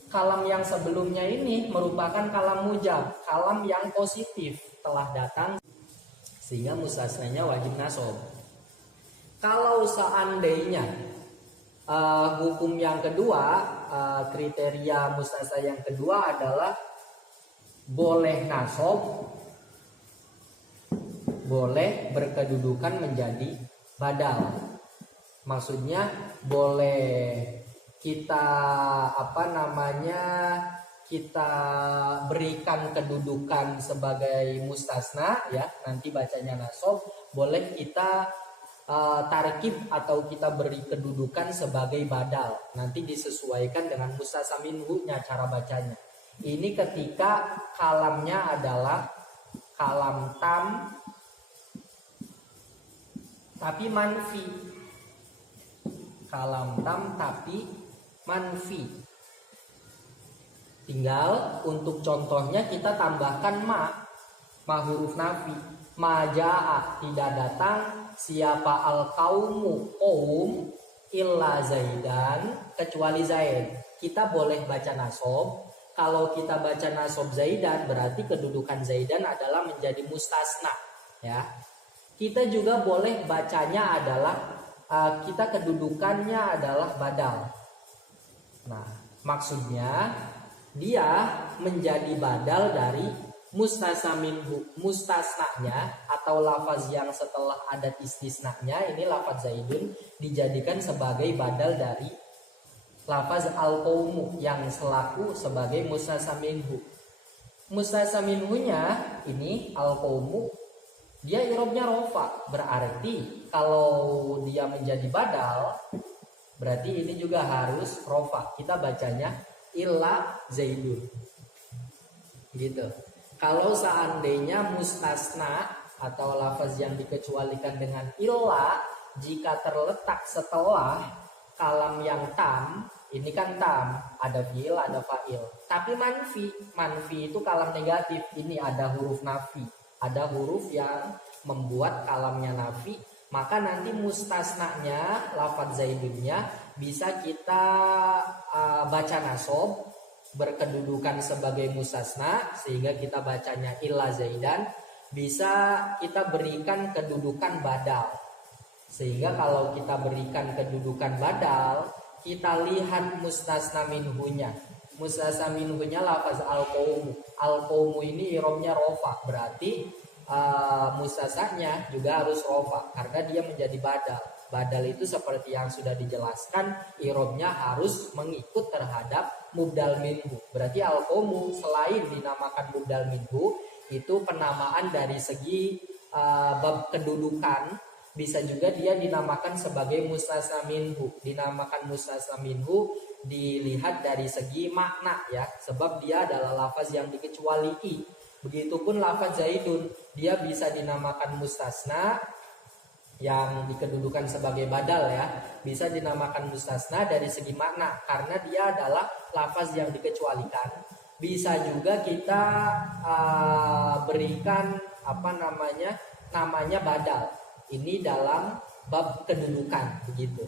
kalam yang sebelumnya ini merupakan kalam mujab, kalam yang positif, telah datang, sehingga mustasnanya wajib nasab. Kalau seandainya hukum yang kedua, kriteria mustasna yang kedua adalah boleh nasab, boleh berkedudukan menjadi badal. Maksudnya boleh kita kita berikan kedudukan sebagai mustasna ya, nanti bacanya nasab. Boleh kita tarkib atau kita beri kedudukan sebagai badal, nanti disesuaikan dengan mustasna minhu-nya cara bacanya. Ini ketika kalamnya adalah kalam tam tapi manfi. Kalam tam tapi manfi. Tinggal untuk contohnya kita tambahkan ma huruf nafi. Ma ja'a, tidak datang siapa al qaumu, qaum illa zaidan, kecuali zaid. Kita boleh baca nasab. Kalau kita baca nasab zaidan, berarti kedudukan zaidan adalah menjadi mustasna ya. Kita juga boleh bacanya adalah kita kedudukannya adalah badal. Nah, maksudnya dia menjadi badal dari mustasna minhu. Mustasnanya atau lafaz yang setelah adat istisnanya, ini lafaz zaidun, dijadikan sebagai badal dari lafaz al-qaumu yang selaku sebagai mustasna minhu. Mustasna minhunya ini al-qaumu, dia i'rabnya rofa. Berarti kalau dia menjadi badal, berarti ini juga harus rofa. Kita bacanya illa zaidun gitu. Kalau seandainya mustasna atau lafaz yang dikecualikan dengan illa, jika terletak setelah kalam yang tam, ini kan tam, ada fiil, ada fa'il. Tapi manfi itu kalam negatif. Ini ada huruf nafi, ada huruf yang membuat kalamnya nafi, maka nanti mustasnanya, lafaz zaidunnya bisa kita baca nasab, berkedudukan sebagai mustasna, sehingga kita bacanya illa zaidan. Bisa kita berikan kedudukan badal, sehingga kalau kita berikan kedudukan badal, kita lihat mustasna minhunya. Mustasna minhunya lafaz al-qaumu. Al-qaumu ini i'rabnya rofa, berarti mustasnanya juga harus rofa karena dia menjadi badal. Badal itu seperti yang sudah dijelaskan, i'rabnya harus mengikut terhadap mubdal minhu. Berarti al-qaumu selain dinamakan mubdal minhu, itu penamaan dari segi bab kedudukan, bisa juga dia dinamakan sebagai mustasna minhu. Dinamakan mustasna minhu dilihat dari segi makna ya, sebab dia adalah lafaz yang dikecualii. Begitupun lafaz zaidun, dia bisa dinamakan mustasna yang dikedudukan sebagai badal ya, bisa dinamakan mustasna dari segi makna karena dia adalah lafaz yang dikecualikan. Bisa juga kita berikan namanya badal. ini dalam bab kedudukan begitu.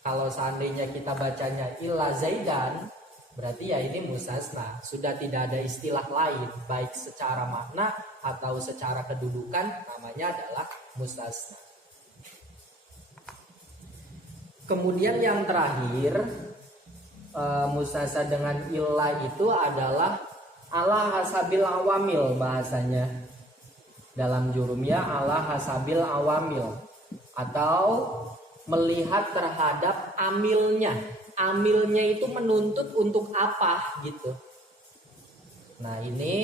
Kalau seandainya kita bacanya illa zaidan, berarti ya ini mustasna, sudah tidak ada istilah lain baik secara makna atau secara kedudukan, namanya adalah mustasna. Kemudian yang terakhir, mustasna dengan illa itu adalah ala hasabil awamil, bahasanya dalam jurumiyah ala hasabil awamil, atau melihat terhadap amilnya. Amilnya itu menuntut untuk apa gitu. Nah ini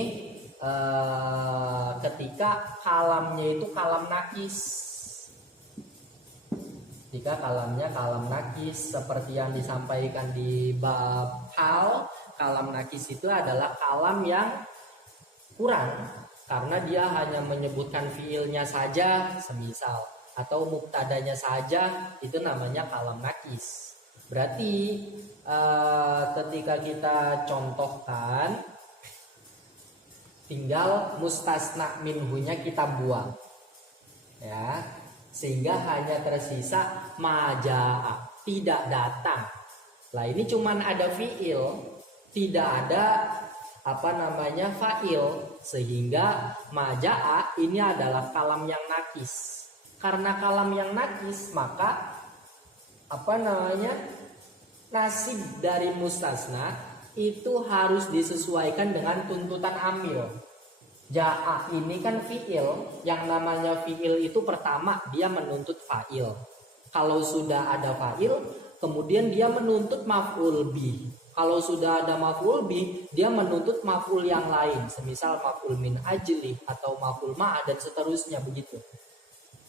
ketika kalamnya itu kalam nakis. Jika kalamnya kalam nakis, seperti yang disampaikan di bab hal, kalam nakis itu adalah kalam yang kurang, karena dia hanya menyebutkan fiilnya saja, semisal, atau mubtadanya saja, itu namanya kalam nakis. Berarti ketika kita contohkan, tinggal mustasna minhunya kita buang, ya, sehingga hanya tersisa majaa, tidak datang. Lah ini cuman ada fiil, tidak ada fa'il, sehingga majaa ini adalah kalam yang nakis. Karena kalam yang nakis, maka nasib dari mustasna itu harus disesuaikan dengan tuntutan amil. Ja'a ini kan fi'il, yang namanya fi'il itu pertama dia menuntut fa'il. Kalau sudah ada fa'il, kemudian dia menuntut maf'ul bih. Kalau sudah ada maf'ul bih, dia menuntut maf'ul yang lain, semisal maf'ul min ajli atau maf'ul ma'a dan seterusnya begitu.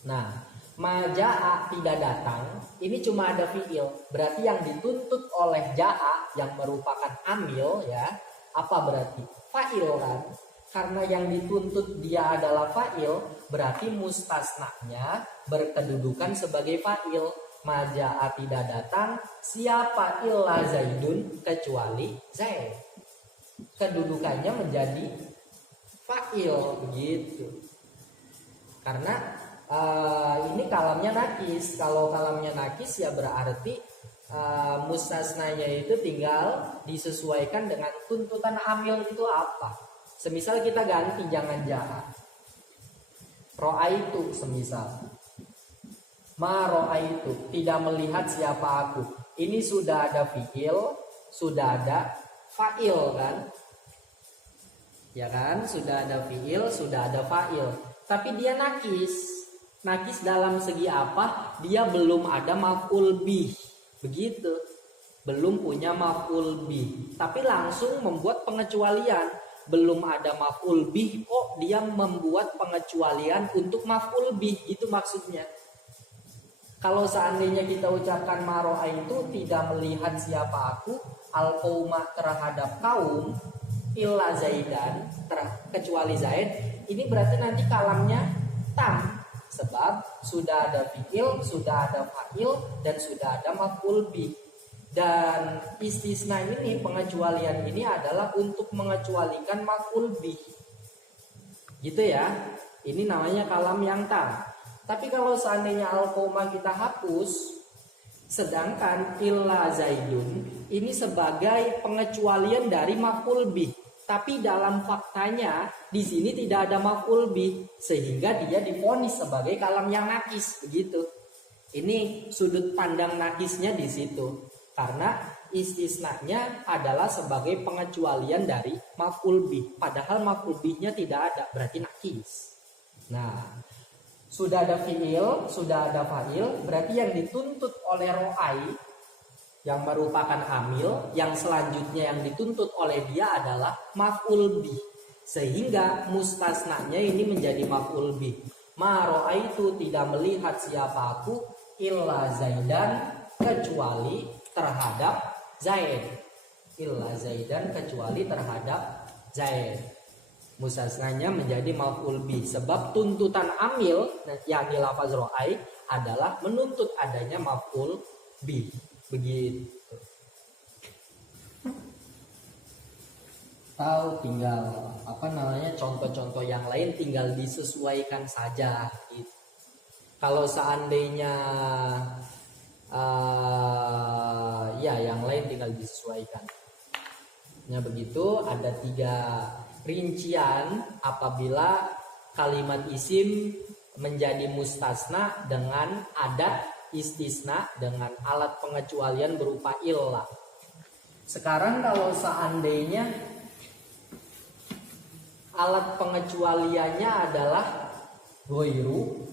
Nah, maja'a tidak datang, ini cuma ada fi'il. Berarti yang dituntut oleh ja'a yang merupakan amil, ya, apa berarti? Fa'il kan? Karena yang dituntut dia adalah fa'il, berarti mustasnanya berkedudukan sebagai fa'il. Maja'a tidak datang, siapa illa zaidun, kecuali zaid. Kedudukannya menjadi fa'il begitu. Karena ini kalamnya nakis. Kalau kalamnya nakis ya berarti mustasnanya itu tinggal disesuaikan dengan tuntutan amil itu apa. Semisal kita ganti, jangan ja'a, ro'aitu semisal, ma ro'aitu, tidak melihat siapa aku. Ini sudah ada fi'il, sudah ada fa'il kan? Ya kan? Sudah ada fi'il, sudah ada fa'il. Tapi dia nakis. Nakis dalam segi apa? Dia belum ada maf'ul bih. Begitu. Belum punya maf'ul bih. Tapi langsung membuat pengecualian. Belum ada maf'ul bih, kok dia membuat pengecualian untuk maf'ul bih, itu maksudnya. Kalau seandainya kita ucapkan maro'a itu tidak melihat siapa aku, al-qauma terhadap kaum, illa zaidan, kecuali zaid, ini berarti nanti kalamnya tam, sebab sudah ada fi'il, sudah ada fa'il, dan sudah ada maf'ul bih. Dan istisna ini, pengecualian ini adalah untuk mengecualikan maf'ul bih. Gitu ya. Ini namanya kalam yang tam. Tapi kalau seandainya al-qauma kita hapus, sedangkan illa zaidun ini sebagai pengecualian dari maf'ul bih. Tapi dalam faktanya di sini tidak ada maf'ul bih, sehingga dia divonis sebagai kalam yang nakis begitu. Ini sudut pandang nakisnya di situ. Karena istisnanya adalah sebagai pengecualian dari maf'ul bih. Padahal maf'ul bihnya tidak ada, berarti nakis. Nah, sudah ada fi'il, sudah ada fa'il, berarti yang dituntut oleh ro'ai, yang merupakan amil, yang selanjutnya yang dituntut oleh dia adalah maf'ul bih. Sehingga mustasnanya ini menjadi maf'ul bih. Ma ro'aitu, tidak melihat siapa aku, illa zaidan, kecuali terhadap zaid. Illa zaidan, kecuali terhadap zaid. Mustasnanya menjadi maf'ul bih, sebab tuntutan amil yakni lafaz ro'ai adalah menuntut adanya maf'ul bih. Begitu. Tahu tinggal contoh-contoh yang lain tinggal disesuaikan saja gitu. Kalau seandainya ya yang lain tinggal disesuaikan. Nah begitu, ada 3 rincian apabila kalimat isim menjadi mustasna dengan adat istisna dengan alat pengecualian berupa illah. Sekarang kalau seandainya alat pengecualiannya adalah goiru,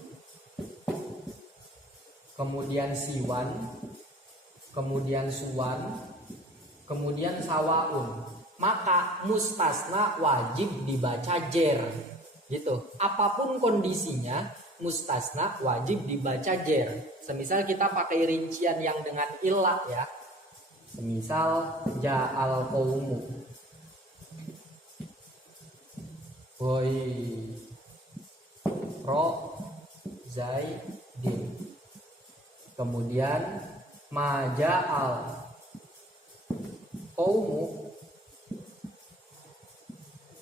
kemudian siwan, kemudian suwan, kemudian sawaun, maka mustasna wajib dibaca jer, gitu. Apapun kondisinya, mustasna wajib dibaca jer. Semisal kita pakai rincian yang dengan illah ya. Semisal ja'al qaumu, woi ro zaidin, kemudian maja'al qaumu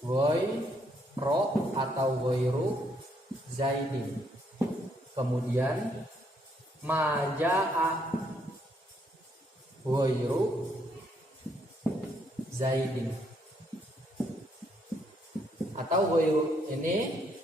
woi ro atau goiru zaidin, kemudian maja'a goiru zaidin atau goiru. Ini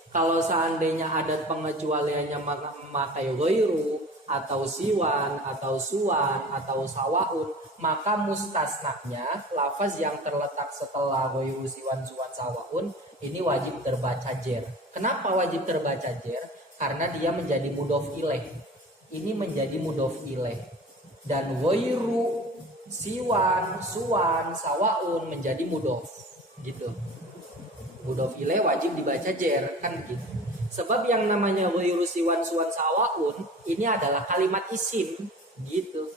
kalau seandainya adat pengecualiannya memakai goiru atau siwan atau suwan atau sawaun, maka mustasnanya lafaz yang terletak setelah goiru, siwan, suwan, sawaun ini wajib terbaca jer. Kenapa wajib terbaca jer? Karena dia menjadi mudhof ilaih. Ini menjadi mudhof ilaih. Dan goiru, siwan, suwan, sawaun menjadi mudhof, gitu. Mudhof ilaih wajib dibaca jer, kan gitu. Sebab yang namanya goiru, siwan, suwan, sawaun ini adalah kalimat isim, gitu.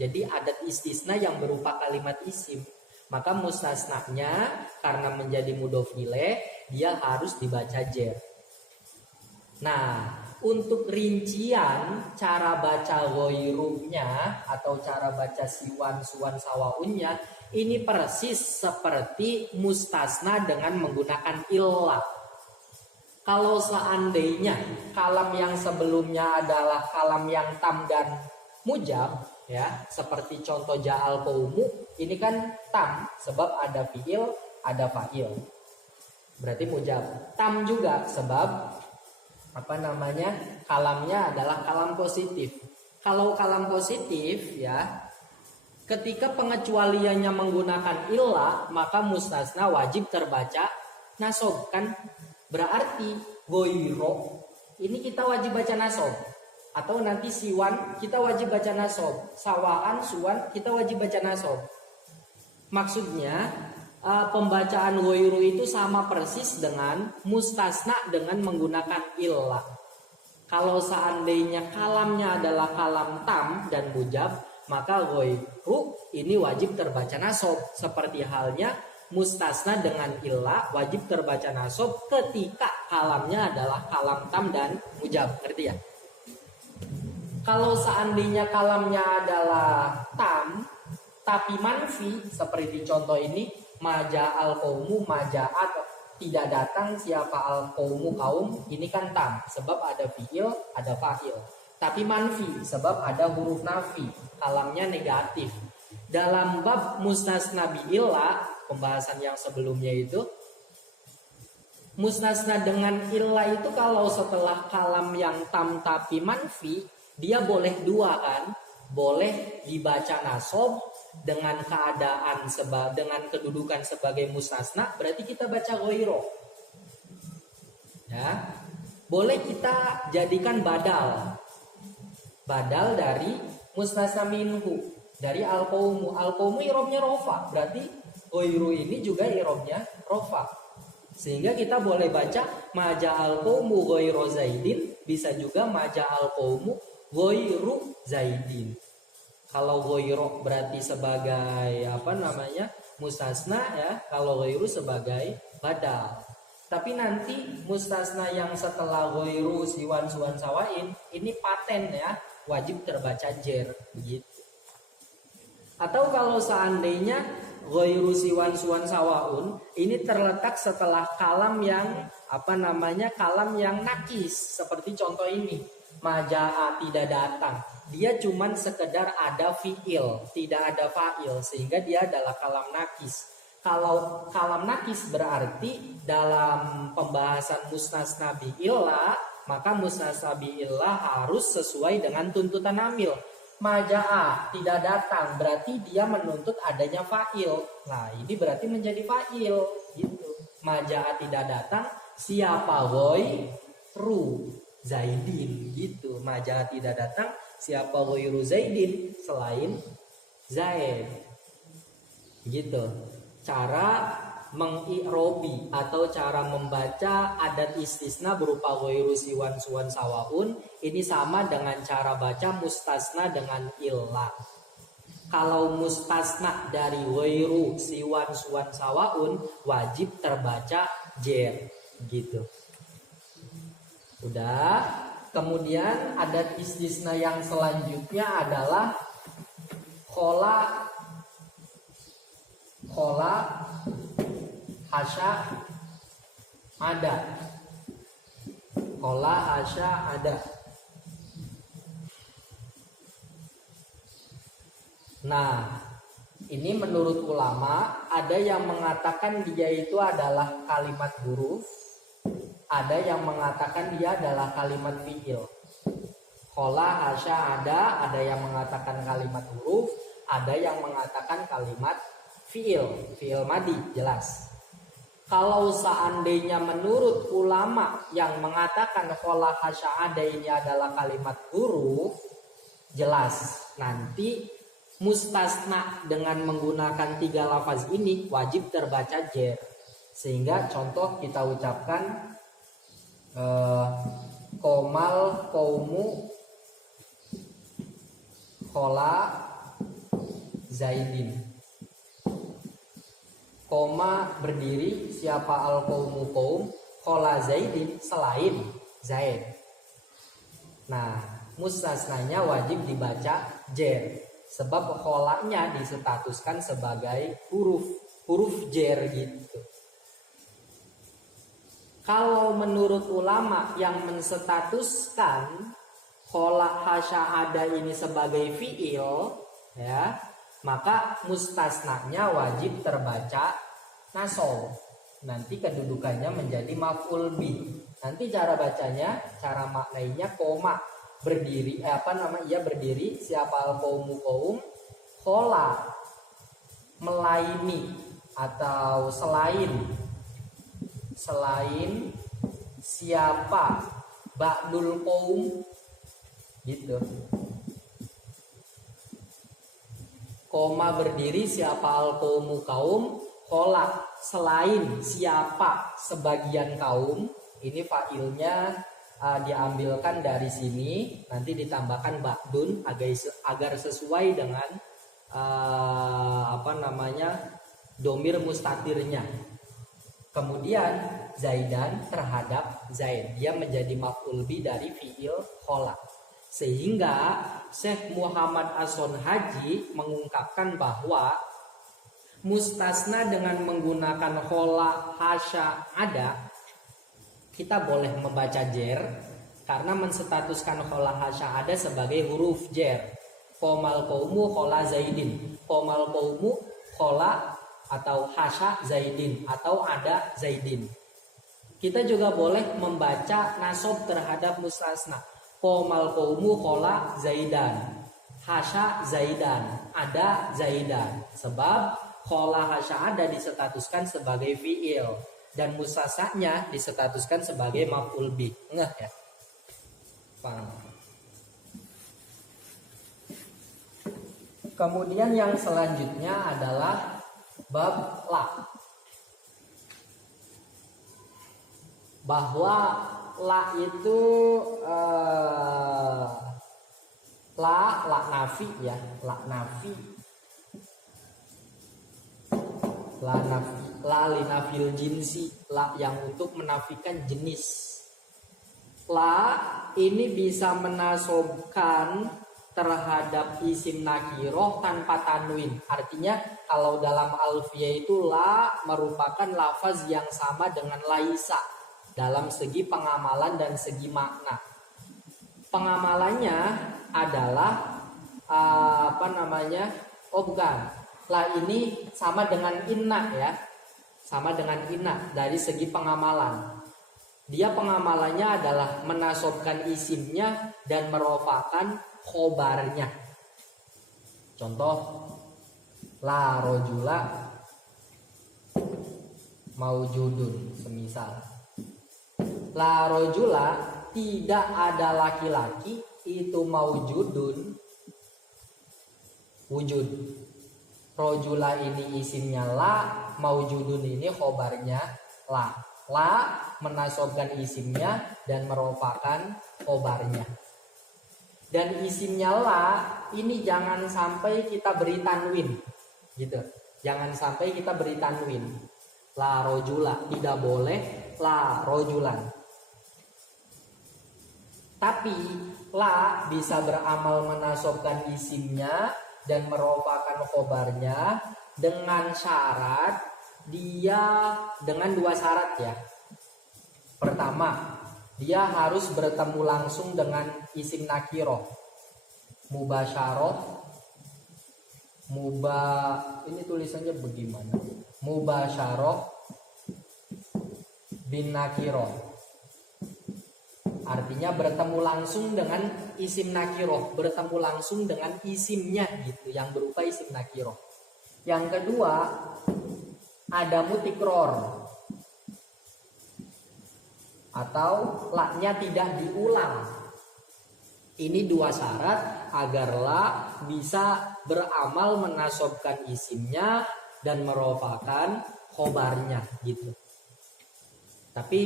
Jadi adat istisna yang berupa kalimat isim. Maka mustasnanya karena menjadi mudhof ilaih dia harus dibaca jer. Nah, untuk rincian cara baca goirunya atau cara baca siwan, suwan, sawaunnya ini persis seperti mustasna dengan menggunakan illah. Kalau seandainya kalam yang sebelumnya adalah kalam yang tam dan mujab, ya, seperti contoh ja'al qaumu, ini kan tam sebab ada fiil, ada fa'il. Berarti mujab. Tam juga sebab kalamnya adalah kalam positif. Kalau kalam positif ya, ketika pengecualiannya menggunakan illah, maka mustasna wajib terbaca nasob, kan? Berarti goiro ini kita wajib baca nasob, atau nanti siwan kita wajib baca nasob, sawaan, suwan kita wajib baca nasob. Maksudnya pembacaan goiru itu sama persis dengan mustasna dengan menggunakan illah. Kalau seandainya kalamnya adalah kalam tam dan mujab, maka goiru ini wajib terbaca nasob. Seperti halnya mustasna dengan illah wajib terbaca nasob ketika kalamnya adalah kalam tam dan mujab. Ngerti ya? Kalau seandainya kalamnya adalah tam tapi manfi, seperti contoh ini, maja'al qaumu, maja'at tidak datang siapa al qaumu kaum, ini kan tam sebab ada fiil, ada fa'il. Tapi manfi sebab ada huruf nafi, kalamnya negatif. Dalam bab mustasna bi illah, pembahasan yang sebelumnya itu, mustasna dengan illah itu kalau setelah kalam yang tam tapi manfi, dia boleh dua, kan? Boleh dibaca nasob dengan keadaan dengan kedudukan sebagai mustasna, berarti kita baca goiro. Ya. Boleh kita jadikan badal dari mustasna minhu, dari al-qaumu. Al-qaumu irobnya rofa, berarti goiro ini juga irobnya rofa. Sehingga kita boleh baca maja al-qaumu goiro zaidin, bisa juga maja al-qaumu goiru zaidin. Kalau goiro berarti sebagai mustasna ya, kalau goiru sebagai badal. Tapi nanti mustasna yang setelah goiru, siwan, suwan, sawain ini paten ya, wajib terbaca jer begitu. Atau kalau seandainya goiru, siwan, suwan, sawaun ini terletak setelah kalam yang kalam yang nakis, seperti contoh ini. Majaa tidak datang. Dia cuman sekedar ada fiil, tidak ada fa'il, sehingga dia adalah kalam nakis. Kalau kalam nakis berarti dalam pembahasan mustasna bi'illah, maka mustasna bi'illah harus sesuai dengan tuntutan amil. Majaa tidak datang berarti dia menuntut adanya fa'il. Nah, ini berarti menjadi fa'il gitu. Majaa tidak datang, siapa ghairu Zaidin gitu. Majaa tidak datang, siapa ghairu Zaidin selain Zaid. Gitu. Cara mengi'robi atau cara membaca adat istisna berupa ghairu siwan suwan sawaun ini sama dengan cara baca mustasna dengan illah. Kalau mustasna dari ghairu siwan suwan sawaun wajib terbaca jer gitu. Udah. Kemudian adat istisna yang selanjutnya adalah khola hasya ada. Khola hasya ada. Nah, ini menurut ulama ada yang mengatakan dia itu adalah kalimat huruf, ada yang mengatakan dia adalah kalimat fiil. Khola hasya ada yang mengatakan kalimat huruf, ada yang mengatakan kalimat fiil madi jelas. Kalau seandainya menurut ulama yang mengatakan khola hasya ada ini adalah kalimat huruf, jelas nanti mustasna dengan menggunakan 3 lafaz ini wajib terbaca jer. Sehingga contoh kita ucapkan komal kaumu khola zaidin. Koma berdiri siapa al kaumu kaum khola zaidin selain Zaid. Nah, mustasnanya wajib dibaca jer. Sebab kholanya disetatuskan sebagai huruf jer gitu. Kalau menurut ulama yang menstatuskan khola hasya ada ini sebagai fiil, ya, maka mustasnanya wajib terbaca nasab. Nanti kedudukannya menjadi maf'ul bih. Nanti cara bacanya, cara maknainya koma berdiri berdiri siapa al qaumu qaum khola melaini atau selain siapa ba'dul qaum gitu. Koma berdiri siapa al qaumu kaum khola selain siapa sebagian kaum. Ini fa'ilnya diambilkan dari sini, nanti ditambahkan ba'dun agar sesuai dengan domir mustatirnya. Kemudian Zaidan terhadap Zaid, dia menjadi maf'ul bi dari fi'il khola. Sehingga Syekh Muhammad Ason Haji mengungkapkan bahwa mustasna dengan menggunakan khola hasya ada, kita boleh membaca jer karena menstatuskan khola hasya ada sebagai huruf jer. Komal kaumu khola zaidin, komal kaumu khola atau hasya zaidin atau ada zaidin. Kita juga boleh membaca nasab terhadap mustasna. Komal kaumu khola zaidan, hasya zaidan, ada zaidan. Sebab khola hasya ada disetatuskan sebagai fiil dan mustasnanya disetatuskan sebagai maf'ul bih. Ngeh ya? Paham. Kemudian yang selanjutnya adalah bab la. Bahwa la itu la nafi ya, la nafi. La linafil jinsi, la yang untuk menafikan jenis. La ini bisa menasobkan terhadap isim nakiroh tanpa tanwin. Artinya kalau dalam alfiyah itu la merupakan lafaz yang sama dengan laisa. dalam segi pengamalan dan segi makna. Pengamalannya adalah la ini sama dengan inna ya, sama dengan inna dari segi pengamalan. Dia pengamalannya adalah menasobkan isimnya dan merofakan khobarnya. Contoh, la rojula maujudun, semisal la rojula tidak ada laki-laki, itu maujudun wujud. Rojula ini isimnya la, maujudun ini khobarnya la. La menasobkan isimnya dan merofakan khobarnya. Dan isimnya la ini jangan sampai kita beri tanwin, gitu. Jangan sampai kita beri tanwin. La rojula, tidak boleh la rojulan. Tapi la bisa beramal menasobkan isimnya dan merofakan khobarnya dengan syarat dia dengan 2 syarat ya. Pertama, dia harus bertemu langsung dengan isim nakiroh, mubasyarah, ini tulisannya bagaimana? Mubasyarah bin nakiroh. Artinya bertemu langsung dengan isim nakiroh, bertemu langsung dengan isimnya gitu, yang berupa isim nakiroh. Yang kedua, ada mutikror atau la-nya tidak diulang. Ini 2 syarat agar la bisa beramal menasobkan isimnya dan merofakan khobarnya gitu. Tapi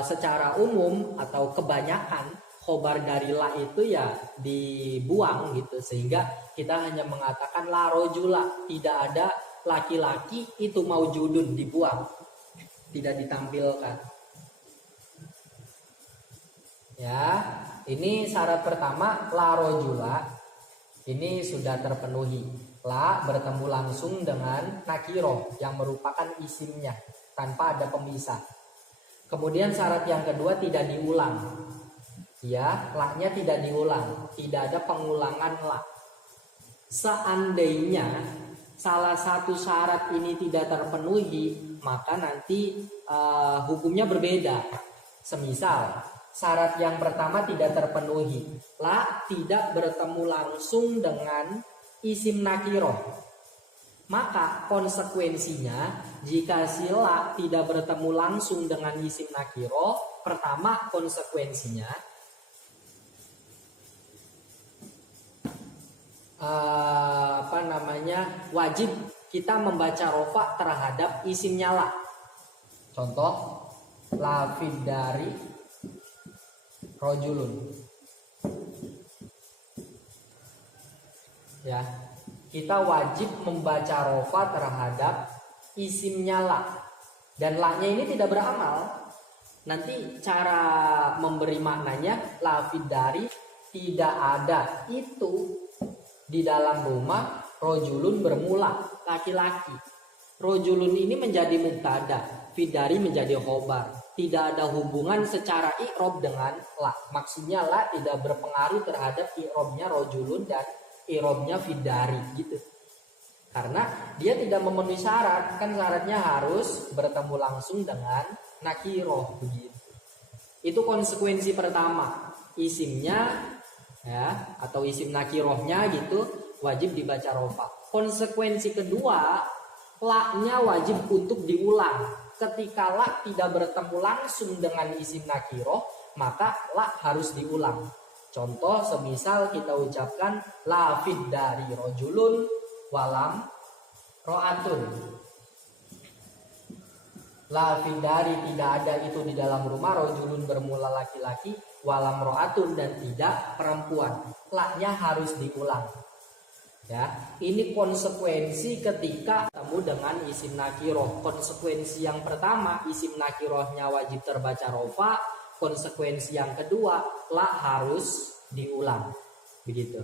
secara umum atau kebanyakan khobar dari la itu ya dibuang gitu, sehingga kita hanya mengatakan la rojula, tidak ada laki-laki, itu maujudun, dibuang, tidak ditampilkan. Ya, ini syarat pertama, la rojula ini sudah terpenuhi. La bertemu langsung dengan nakiroh yang merupakan isimnya tanpa ada pemisah. Kemudian syarat yang kedua, tidak diulang. Ya, la-nya tidak diulang, tidak ada pengulangan la. Seandainya salah satu syarat ini tidak terpenuhi, maka nanti hukumnya berbeda. Semisal syarat yang pertama tidak terpenuhi, la tidak bertemu langsung dengan isim nakiroh, maka konsekuensinya jika si la tidak bertemu langsung dengan isim nakiroh, pertama konsekuensinya wajib kita membaca rofa terhadap isimnya la. Contoh, la fiddari rojulun. Ya, kita wajib membaca rofa terhadap isimnya la. Dan la-nya ini tidak beramal. Nanti cara memberi maknanya, la fiddari tidak ada itu di dalam rumah rojulun bermula, laki-laki. Rojulun ini menjadi mubtada, fiddari menjadi khobar. Tidak ada hubungan secara i'rob dengan la. Maksudnya la tidak berpengaruh terhadap i'robnya rojulun dan i'robnya fiddari gitu. Karena dia tidak memenuhi syarat, kan syaratnya harus bertemu langsung dengan nakiroh begitu. Itu konsekuensi pertama, isimnya ya atau isim nakirohnya gitu wajib dibaca rofa. Konsekuensi kedua, la-nya wajib untuk diulang. Ketika la tidak bertemu langsung dengan isim nakiroh, maka la harus diulang. Contoh, semisal kita ucapkan la fiddari rojulun walam ro'atun. La fiddari tidak ada itu di dalam rumah, rojulun bermula laki-laki, walam ro'atun dan tidak perempuan. La-nya harus diulang. Ya, ini konsekuensi ketika ketemu dengan isim nakiroh. Konsekuensi yang pertama, isim nakirohnya wajib terbaca rofa. Konsekuensi yang kedua, la harus diulang. Begitu.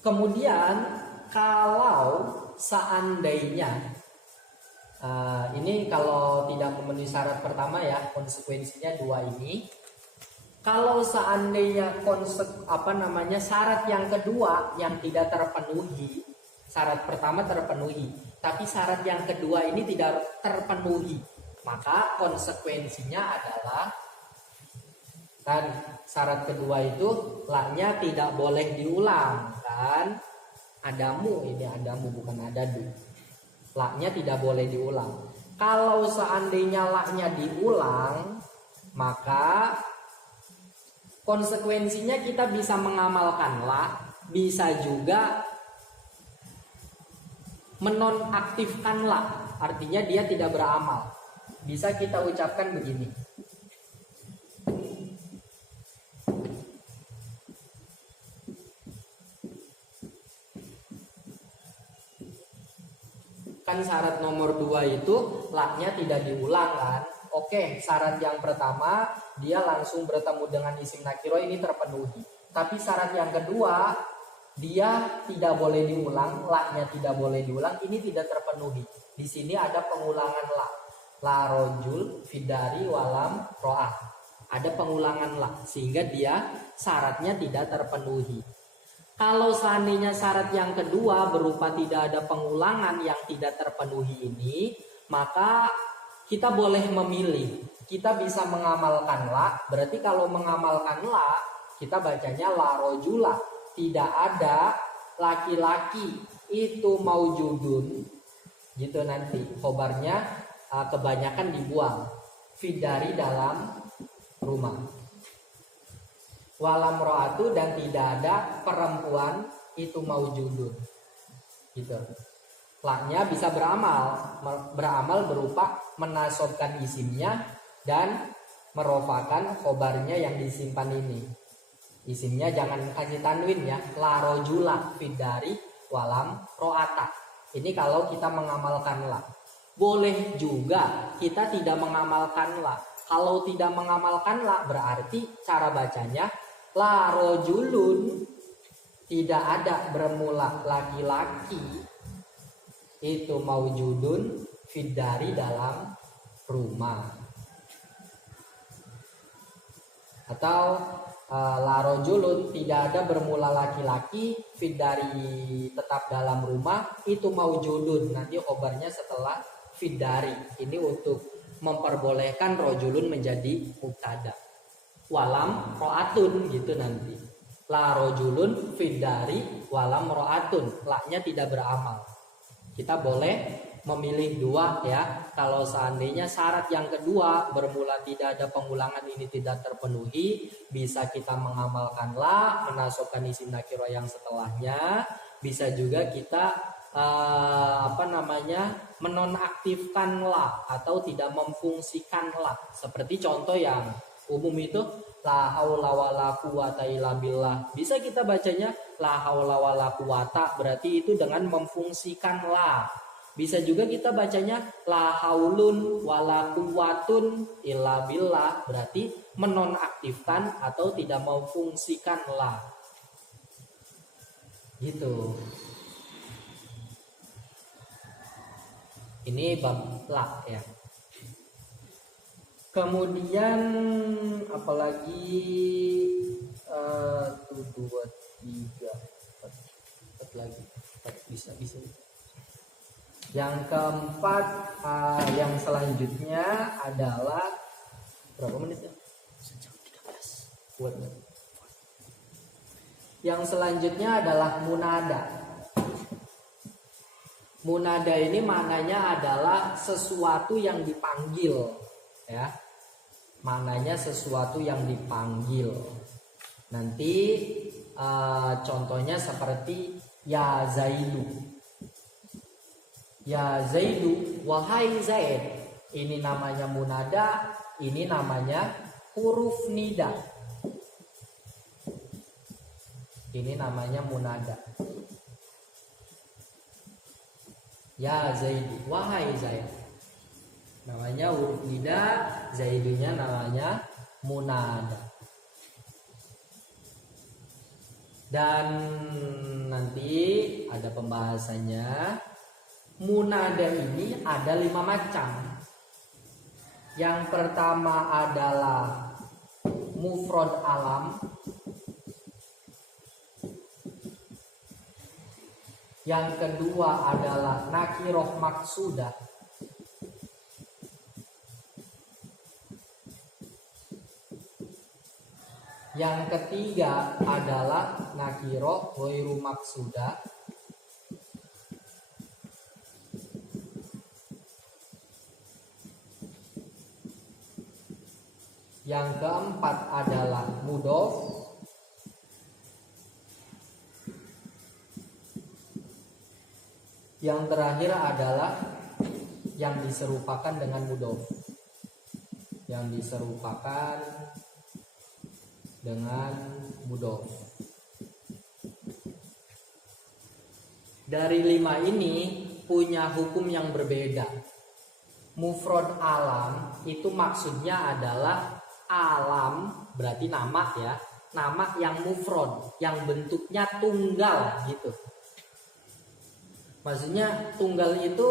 Kemudian kalau seandainya Ini kalau tidak memenuhi syarat pertama ya, konsekuensinya dua ini. Kalau seandainya syarat yang kedua yang tidak terpenuhi, syarat pertama terpenuhi, tapi syarat yang kedua ini tidak terpenuhi, maka konsekuensinya adalah kan syarat kedua itu la-nya tidak boleh diulang kan, adamu ini adamu bukan adadu, la-nya tidak boleh diulang. Kalau seandainya la-nya diulang, maka konsekuensinya kita bisa mengamalkan la, bisa juga menonaktifkan la, artinya dia tidak beramal. Bisa kita ucapkan begini. Kan syarat nomor 2 itu la-nya tidak diulang kan. Oke, syarat yang pertama dia langsung bertemu dengan isim nakiro ini terpenuhi. Tapi syarat yang kedua dia tidak boleh diulang, la-nya tidak boleh diulang, ini tidak terpenuhi. Di sini ada pengulangan la. La rojul fidari walam ro'ah. Ada pengulangan la sehingga dia syaratnya tidak terpenuhi. Kalau seandainya syarat yang kedua berupa tidak ada pengulangan yang tidak terpenuhi ini, maka kita boleh memilih. Kita bisa mengamalkan la, berarti kalau mengamalkan la, kita bacanya la rojula. Tidak ada laki-laki itu maujudun. Gitu nanti khobarnya kebanyakan dibuang. Fidari dalam rumah. Walam ro'atu dan tidak ada perempuan itu maujudun. Gitu. La-nya bisa beramal berupa menasobkan isimnya dan merofakan khobarnya yang disimpan ini. Isimnya jangan kasih tanwin ya, la rojula fidari walam ro'ata. Ini kalau kita mengamalkan la. Boleh juga kita tidak mengamalkan la. Kalau tidak mengamalkan la berarti cara bacanya la rojulun, tidak ada bermula laki-laki itu maujudun fidari dalam rumah. Atau la rojulun, tidak ada bermula laki-laki fidari tetap dalam rumah itu maujudun. Nanti khobarnya setelah fidari. Ini untuk memperbolehkan rojulun menjadi mubtada. Walam ro'atun gitu nanti. La rojulun fidari walam ro'atun. La-nya tidak beramal. Kita boleh memilih dua ya. Kalau seandainya syarat yang kedua bermula tidak ada pengulangan ini tidak terpenuhi, bisa kita mengamalkan la, menasobkan isim nakiro yang setelahnya. Bisa juga kita menonaktifkan la atau tidak memfungsikan la. Seperti contoh yang umum itu la haula wala quwata illa billah. Bisa kita bacanya la haula wala quwata, berarti itu dengan memfungsikan la. Bisa juga kita bacanya la haulun wala quwatun illa billah, berarti menonaktifkan atau tidak memfungsikan la. Gitu. Ini bab la ya. Kemudian apalagi 1 2 3 4 lagi 4 bisa. Yang keempat yang selanjutnya adalah berapa menit ya? Sejam 13. Buat. Yang selanjutnya adalah munada. Munada ini maknanya adalah sesuatu yang dipanggil ya. Maknanya sesuatu yang dipanggil. Nanti contohnya seperti ya Zaidu. Ya Zaidu, wahai Zaid. Ini namanya munada, ini namanya huruf nida. Ini namanya munada. Ya Zaidu, wahai Zaid. Namanya huruf nida, Zaidunya namanya munada. Dan nanti ada pembahasannya. munada ini ada 5 macam. Yang pertama adalah mufrad alam. Yang kedua adalah nakiroh maksudah. Yang ketiga adalah nakiroh ghairu maksudah. Yang keempat adalah mudhof. Yang terakhir adalah yang diserupakan dengan mudhof. Yang diserupakan dengan mudhof. Dari 5 ini punya hukum yang berbeda. Mufrad alam itu maksudnya adalah alam, berarti nama ya, nama yang mufrad, yang bentuknya tunggal gitu. Maksudnya tunggal itu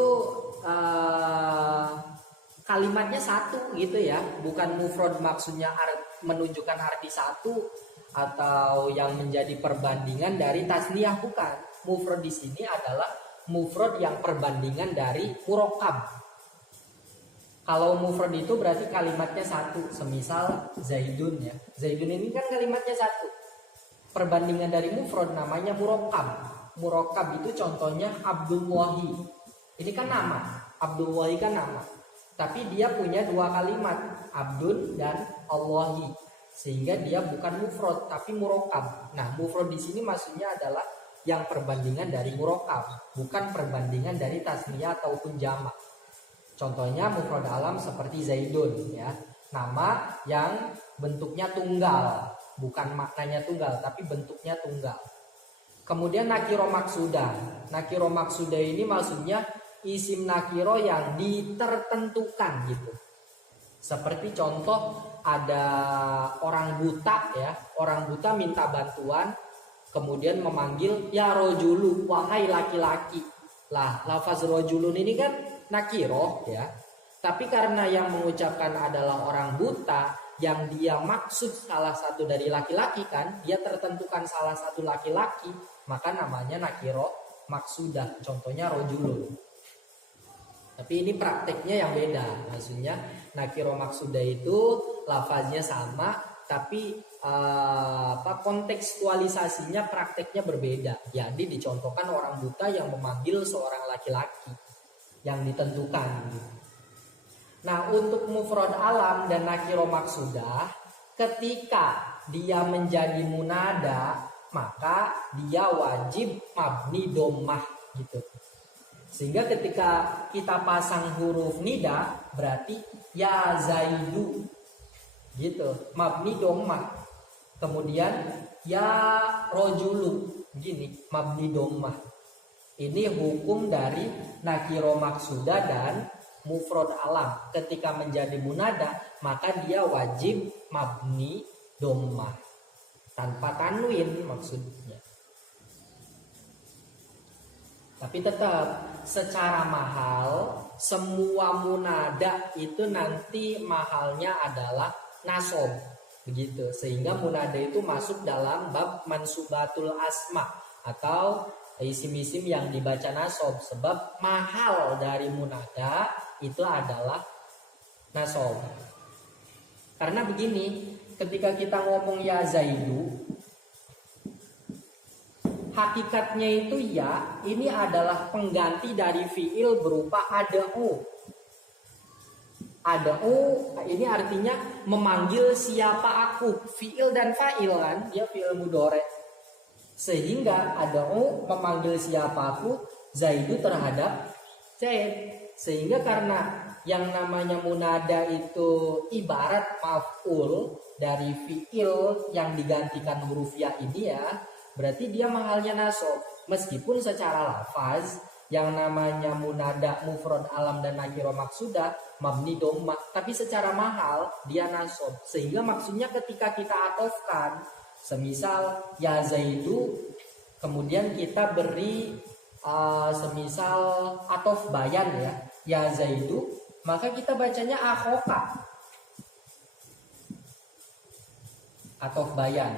kalimatnya satu gitu ya, bukan mufrad maksudnya menunjukkan arti satu atau yang menjadi perbandingan dari tasniyah, bukan. Mufrad di sini adalah mufrad yang perbandingan dari murakkab. Kalau mufrad itu berarti kalimatnya satu, semisal Zaidun ya. Zaidun ini kan kalimatnya satu. Perbandingan dari mufrad namanya murakkab. Murakkab itu contohnya Abdullahi. Ini kan nama, Abdullahi kan nama. Tapi dia punya 2 kalimat, Abdun dan Allahi. Sehingga dia bukan mufrad tapi murakkab. Nah, mufrad di sini maksudnya adalah yang perbandingan dari murakkab, bukan perbandingan dari tasniyah ataupun jamak. Contohnya mufrad alam seperti Zaidun ya, nama yang bentuknya tunggal, bukan maknanya tunggal tapi bentuknya tunggal. Kemudian nakiro maksudah. Nakiro maksudah ini maksudnya isim nakiro yang ditertentukan gitu. Seperti contoh ada orang buta ya, orang buta minta bantuan, kemudian memanggil ya rojulu, wahai laki-laki. Lah, lafaz rojulun ini kan nakiro ya. Tapi karena yang mengucapkan adalah orang buta, yang dia maksud salah satu dari laki-laki kan, dia tertentukan salah satu laki-laki, maka namanya nakiro maksudah. Contohnya rojulun. Tapi ini prakteknya yang beda. Maksudnya nakiro maksudah itu lafaznya sama, tapi kontekstualisasinya prakteknya berbeda. Jadi dicontohkan orang buta yang memanggil seorang laki-laki yang ditentukan. Nah, untuk mufrad alam dan nakiro maksudah, ketika dia menjadi munada, maka dia wajib mabni dhammah gitu. Sehingga ketika kita pasang huruf nida, berarti ya Zaidu gitu, mabni dhammah. Kemudian ya rojulu gini, mabni dhammah. Ini hukum dari nakiro maksudah dan mufrad alam. Ketika menjadi munada, maka dia wajib mabni dhammah tanpa tanwin maksudnya. Tapi tetap secara mahal, semua munada itu nanti mahalnya adalah nasob, begitu. Sehingga munada itu masuk dalam bab mansubatul asma atau isim-isim yang dibaca nasob. Sebab mahal dari munada itu adalah nasob. Karena begini, ketika kita ngomong ya Zaidu, hakikatnya itu ya, ini adalah pengganti dari fiil berupa ada'u. Ada'u ini artinya memanggil siapa aku, fiil dan fa'il kan, dia fiil mudhari. Sehingga ada'u memanggil siapa aku, Zaidu terhadap Zaid. Sehingga karena yang namanya munada itu ibarat maf'ul dari fiil yang digantikan huruf ya ini ya, berarti dia mahalnya nasob. Meskipun secara lafaz yang namanya munada, mufrad alam dan nakiro maksudah mabni dhammah, tapi secara mahal dia nasob. Sehingga maksudnya ketika kita atofkan, semisal ya Zaidu, kemudian kita beri semisal atof bayan ya Zaidu, maka kita bacanya akhoka. Atof bayan,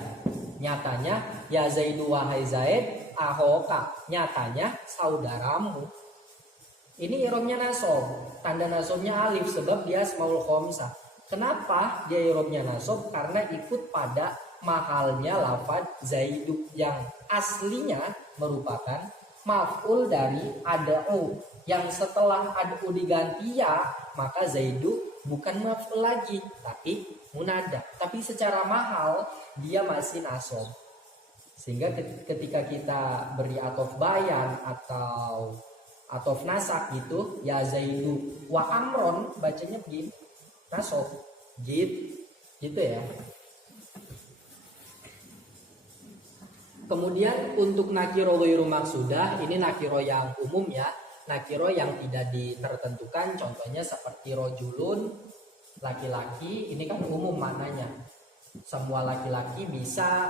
nyatanya ya Zaidu wahai Zaid, akhoka, nyatanya saudaramu. Ini irobnya nasob, tanda nasobnya alif sebab dia asmaul khomsah. Kenapa dia irobnya nasob? Karena ikut pada mahalnya lafaz Zaidu yang aslinya merupakan maf'ul dari ad'u, yang setelah ad'u diganti ya, maka Zaidu bukan maf'ul lagi tapi munada. Tapi secara mahal dia masih nasob. Sehingga ketika kita beri atof bayan atau atof nasak gitu, ya Zaidu wa amron, bacanya begini, nasob gitu ya. Kemudian untuk nakiro ghairu maksudah, ini nakiro yang umum ya, nakiro yang tidak ditertentukan, contohnya seperti rojulun, laki-laki, ini kan umum maknanya. Semua laki-laki bisa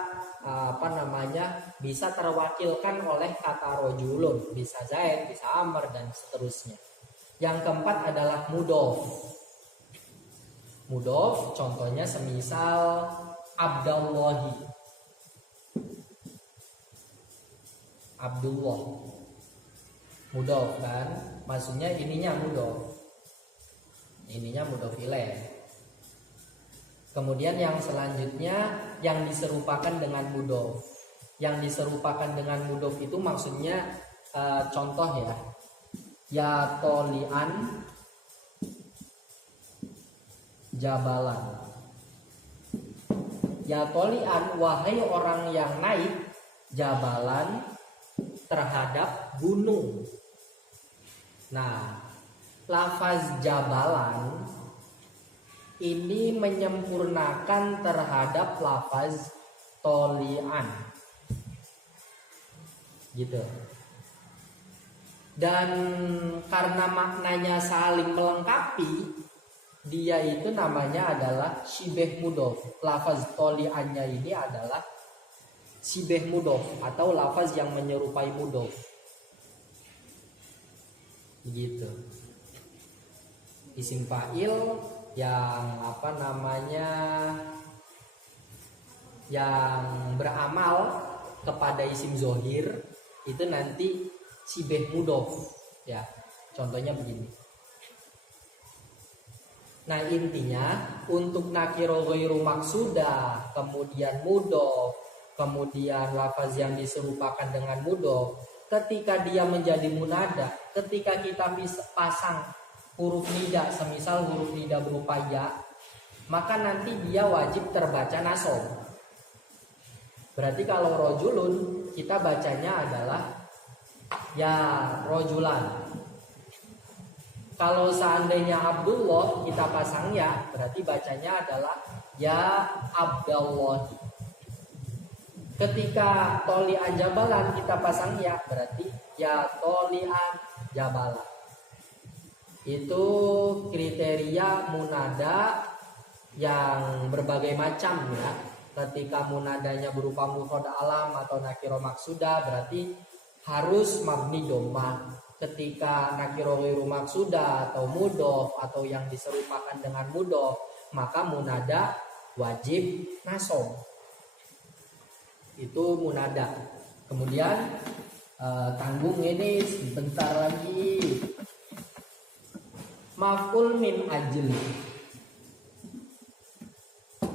bisa terwakilkan oleh kata rojulun, bisa Zaid, bisa Amr dan seterusnya. Yang keempat adalah mudof. Mudof contohnya semisal Abdallahi, Abdullah, mudof kan, maksudnya ininya mudof, ininya mudof ilaih. Kemudian yang selanjutnya yang diserupakan dengan mudof. Yang diserupakan dengan mudof itu maksudnya contoh ya tolian jabalan. Ya tolian, wahai orang yang naik jabalan terhadap gunung. Nah, lafaz jabalan ini menyempurnakan terhadap lafaz tolian, gitu. Dan karena maknanya saling melengkapi, dia itu namanya adalah shibeh mudof. Lafaz toliannya ini adalah shibeh mudof atau lafaz yang menyerupai mudof, gitu. Isim fa'il yang yang beramal kepada isim zohir itu nanti shibeh mudof ya. Contohnya begini. Nah, intinya untuk nakiro ghairu maksudah, kemudian mudof, kemudian lafaz yang diserupakan dengan mudof, ketika dia menjadi munada, ketika kita bisa pasang huruf nida, semisal huruf nida berupa ya, maka nanti dia wajib terbaca nasob. Berarti kalau rojulun kita bacanya adalah ya rojulan. Kalau seandainya Abdullah kita pasang ya, berarti bacanya adalah ya Abdullah. Ketika tolian jabalan kita pasang ya, berarti ya tolian jabalan. Itu kriteria munada yang berbagai macam ya. Ketika munadanya berupa mufrad alam atau nakiro maksudah, berarti harus mabni dhammah. Ketika nakiro ghairu maksudah atau mudof atau yang diserupakan dengan mudof, maka munada wajib nasob. Itu munada. Kemudian tanggung ini sebentar lagi. Maf'ul min ajli.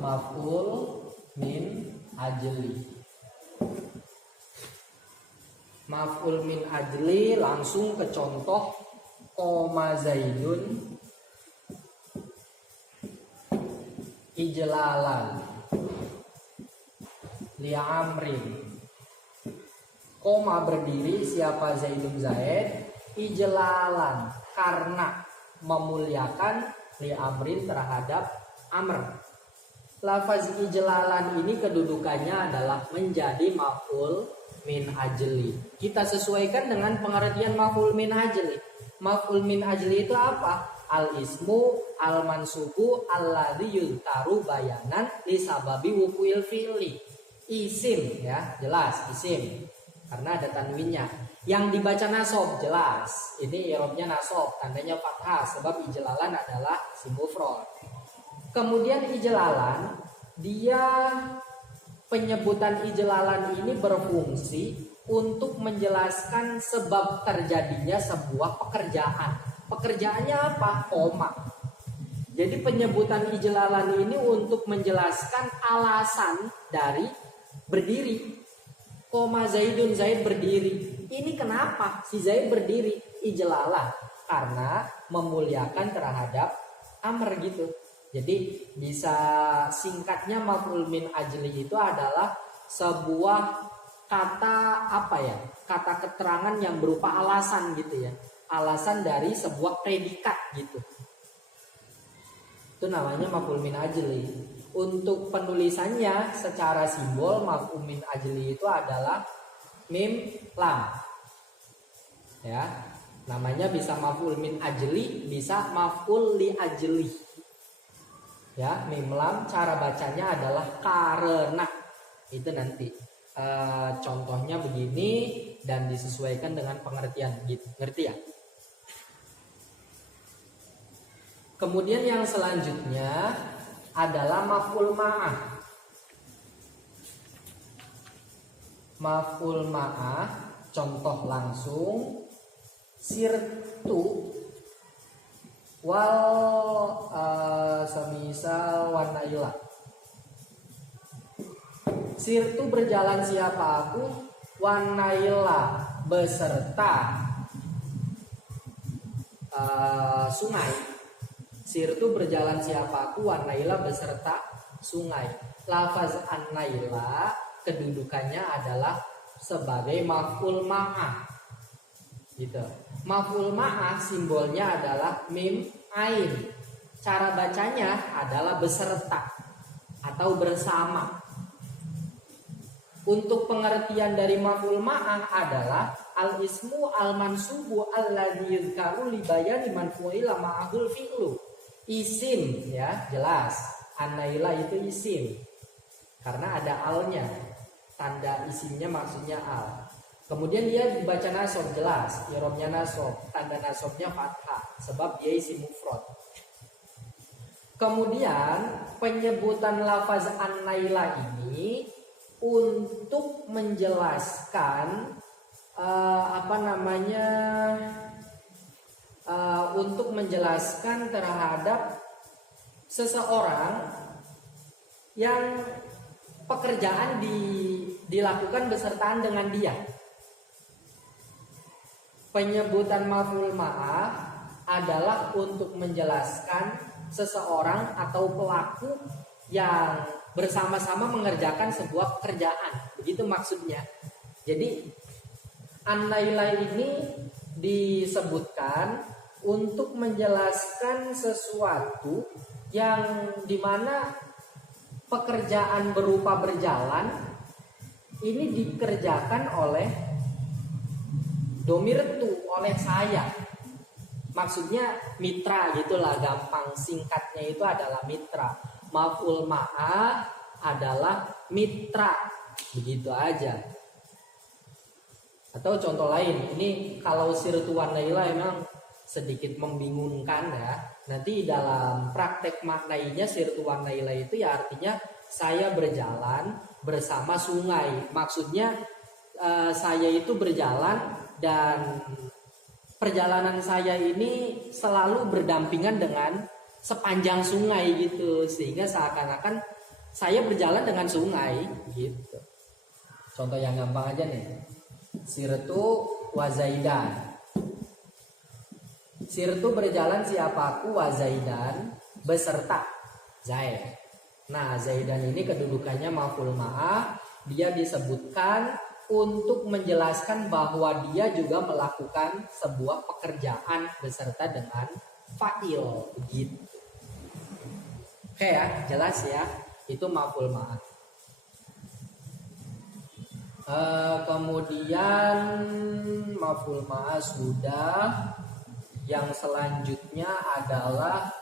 Maf'ul min ajli. Maf'ul min ajli, langsung ke contoh koma Zaidun ijlalan li amrin. Koma berdiri siapa Zaidun Zaid, ijlalan karena memuliakan li amrin terhadap Amr. Lafaz ijlalan ini kedudukannya adalah menjadi maf'ul min ajli. Kita sesuaikan dengan pengertian maf'ul min ajli. Maf'ul min ajli itu apa? Al ismu al mansubu alladzi yuzkaru bayanan li sababi wuqu'il fi'li. Isim ya, jelas isim. karena ada tanwinnya. Yang dibaca nasob jelas, ini i'rabnya nasob, tandanya fathah sebab ijlalan adalah isim mufrad. Kemudian ijlalan, dia penyebutan ijlalan ini berfungsi untuk menjelaskan sebab terjadinya sebuah pekerjaan. Pekerjaannya apa? Koma. Jadi penyebutan ijlalan ini untuk menjelaskan alasan dari berdiri. Koma Zaidun, Zaid berdiri. Ini kenapa si Zaid berdiri? Ijlalah, karena memuliakan terhadap Amr gitu. Jadi bisa singkatnya maf'ul min ajli itu adalah sebuah kata apa ya? Kata keterangan yang berupa alasan gitu ya. Alasan dari sebuah predikat gitu. Itu namanya maf'ul min ajli. Untuk penulisannya secara simbol maf'ul min ajli itu adalah mim lam. Ya. Namanya bisa maf'ul min ajli, bisa maf'ul li ajli. Ya, mim lam cara bacanya adalah karena. Itu nanti contohnya begini dan disesuaikan dengan pengertian gitu. Ngerti ya? Kemudian yang selanjutnya adalah maf'ul ma'ah. Maf'ul ma'ah contoh langsung sirtu wal semisal wanaila. Sirtu berjalan siapa aku, wanaila beserta sungai. Sirtu berjalan siapa aku, wanaila beserta sungai. Lafaz an-naila kedudukannya adalah sebagai maf'ul ma'ah. Gitu. Maf'ul ma'ah simbolnya adalah mim ain. Cara bacanya adalah beserta atau bersama. Untuk pengertian dari maf'ul ma'ah adalah al-ismu al-mansubu alladzi yuzkaru li bayani man fu'ila ma'ahul fi'lu. Isim ya, jelas. An-naila itu isim. Karena ada alnya. Tanda isimnya maksudnya al. Kemudian dia dibaca nasob jelas, i'rabnya nasob, tanda nasobnya fathah sebab dia isim mufrad. Kemudian penyebutan lafaz an-naila ini untuk menjelaskan untuk menjelaskan terhadap seseorang yang pekerjaan dilakukan bersertaan dengan dia. Penyebutan maf'ul ma'ah adalah untuk menjelaskan seseorang atau pelaku yang bersama-sama mengerjakan sebuah pekerjaan. Begitu maksudnya. Jadi an-naila ini disebutkan untuk menjelaskan sesuatu yang dimana pekerjaan berupa berjalan ini dikerjakan oleh domir tu, oleh saya. Maksudnya mitra gitulah, gampang singkatnya itu adalah mitra. Maf'ul ma'ah adalah mitra. Begitu aja. Atau contoh lain, ini kalau sirtu wan naila emang sedikit membingungkan ya. Nanti dalam praktek maknainya sirtu wan naila itu ya artinya saya berjalan bersama sungai. Maksudnya saya itu berjalan dan perjalanan saya ini selalu berdampingan dengan sepanjang sungai gitu, sehingga seakan-akan saya berjalan dengan sungai gitu. Contoh yang gampang aja nih, sirtu wa zaidan. Sirtu berjalan siapa aku, wa zaidan beserta Zaid. Nah Zaidan ini kedudukannya maf'ul ma'ah. Dia disebutkan untuk menjelaskan bahwa dia juga melakukan sebuah pekerjaan beserta dengan fa'il gitu. Oke ya, jelas ya. Itu maf'ul ma'ah. Kemudian maf'ul ma'ah sudah. Yang selanjutnya adalah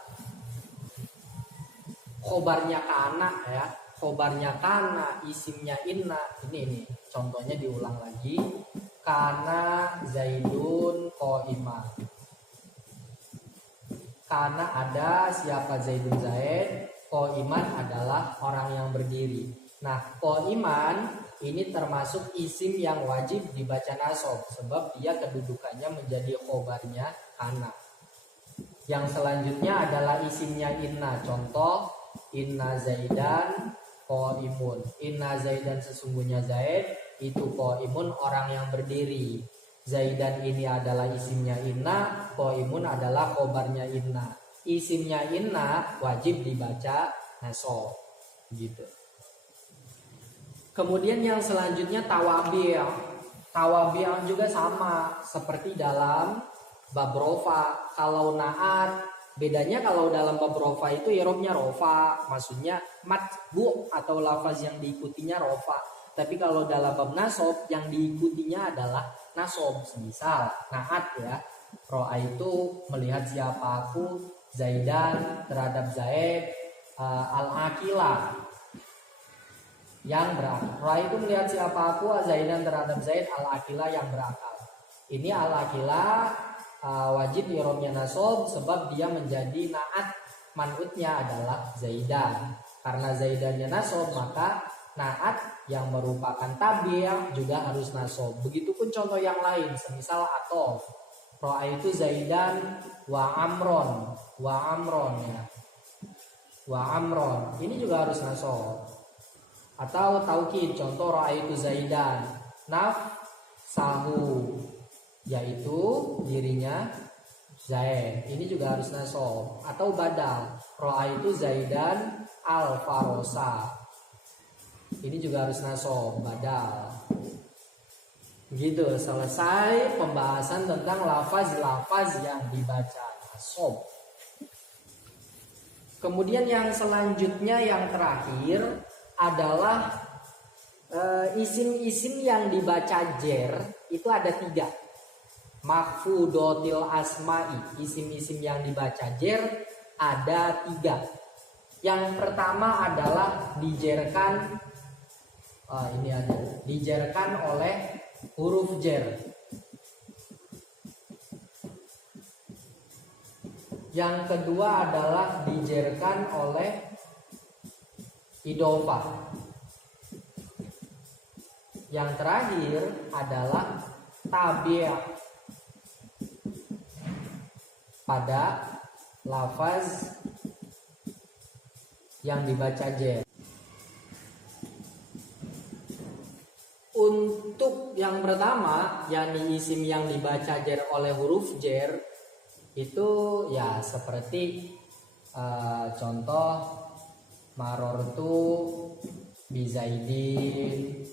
khobarnya kana ya. khobarnya kana, isimnya inna. Ini contohnya diulang lagi. Kana Zaidun qa'iman. Kana ada, siapa Zaidun Zaid, qa'iman adalah orang yang berdiri. Nah, qa'iman ini termasuk isim yang wajib dibaca nasab sebab dia kedudukannya menjadi khobarnya kana. Yang selanjutnya adalah isimnya inna. Contoh, inna Zaidan qa'imun. Inna Zaidan sesungguhnya Zaid itu qa'imun orang yang berdiri. Zaidan ini adalah isimnya inna, qa'imun adalah khobarnya inna. Isimnya inna wajib dibaca nasab gitu. Kemudian yang selanjutnya tawabi'. Tawabi' juga sama seperti dalam bab rofa. Kalau na'at, bedanya kalau dalam bab rofa itu i'rabnya rofa, maksudnya matbu atau lafaz yang diikutinya rofa. Tapi kalau dalam bab nasab yang diikutinya adalah nasab. Misal na'at ya, ro'a itu melihat siapa aku, Zaidan terhadap Zaid, al-akila yang berakal. Ro'a itu melihat siapa aku, Zaidan terhadap Zaid, al-akila yang berakal. Ini al-akila wajib i'rabnya nasab sebab dia menjadi na'at, man'utnya adalah Zaidan. Karena Zaidannya nasab maka na'at yang merupakan tabi' juga harus nasab. Begitupun contoh yang lain, semisal atof. Ro'a itu Zaidan wa amron, ya. Wa amron, ini juga harus nasab. Atau taukid, contoh ro'a itu Zaidan nafsahu, yaitu dirinya Zaid, ini juga harus nasab. Atau badal, ro'a itu Zaidan al-farosa, ini juga harus nasab, badal. Begitu, selesai pembahasan tentang lafaz-lafaz yang dibaca nasab. Kemudian yang selanjutnya, yang terakhir adalah isim-isim yang dibaca jer. Itu ada 3. Makhfudotil asma'i, isim-isim yang dibaca jer ada 3. Yang pertama adalah dijerkan, ini ada, dijerkan oleh huruf jer. Yang kedua adalah dijerkan oleh idofah. Yang terakhir adalah tabi' pada lafaz yang dibaca jer. Untuk yang pertama, yakni isim yang dibaca jer oleh huruf jer, itu ya seperti contoh marortu bizaidin.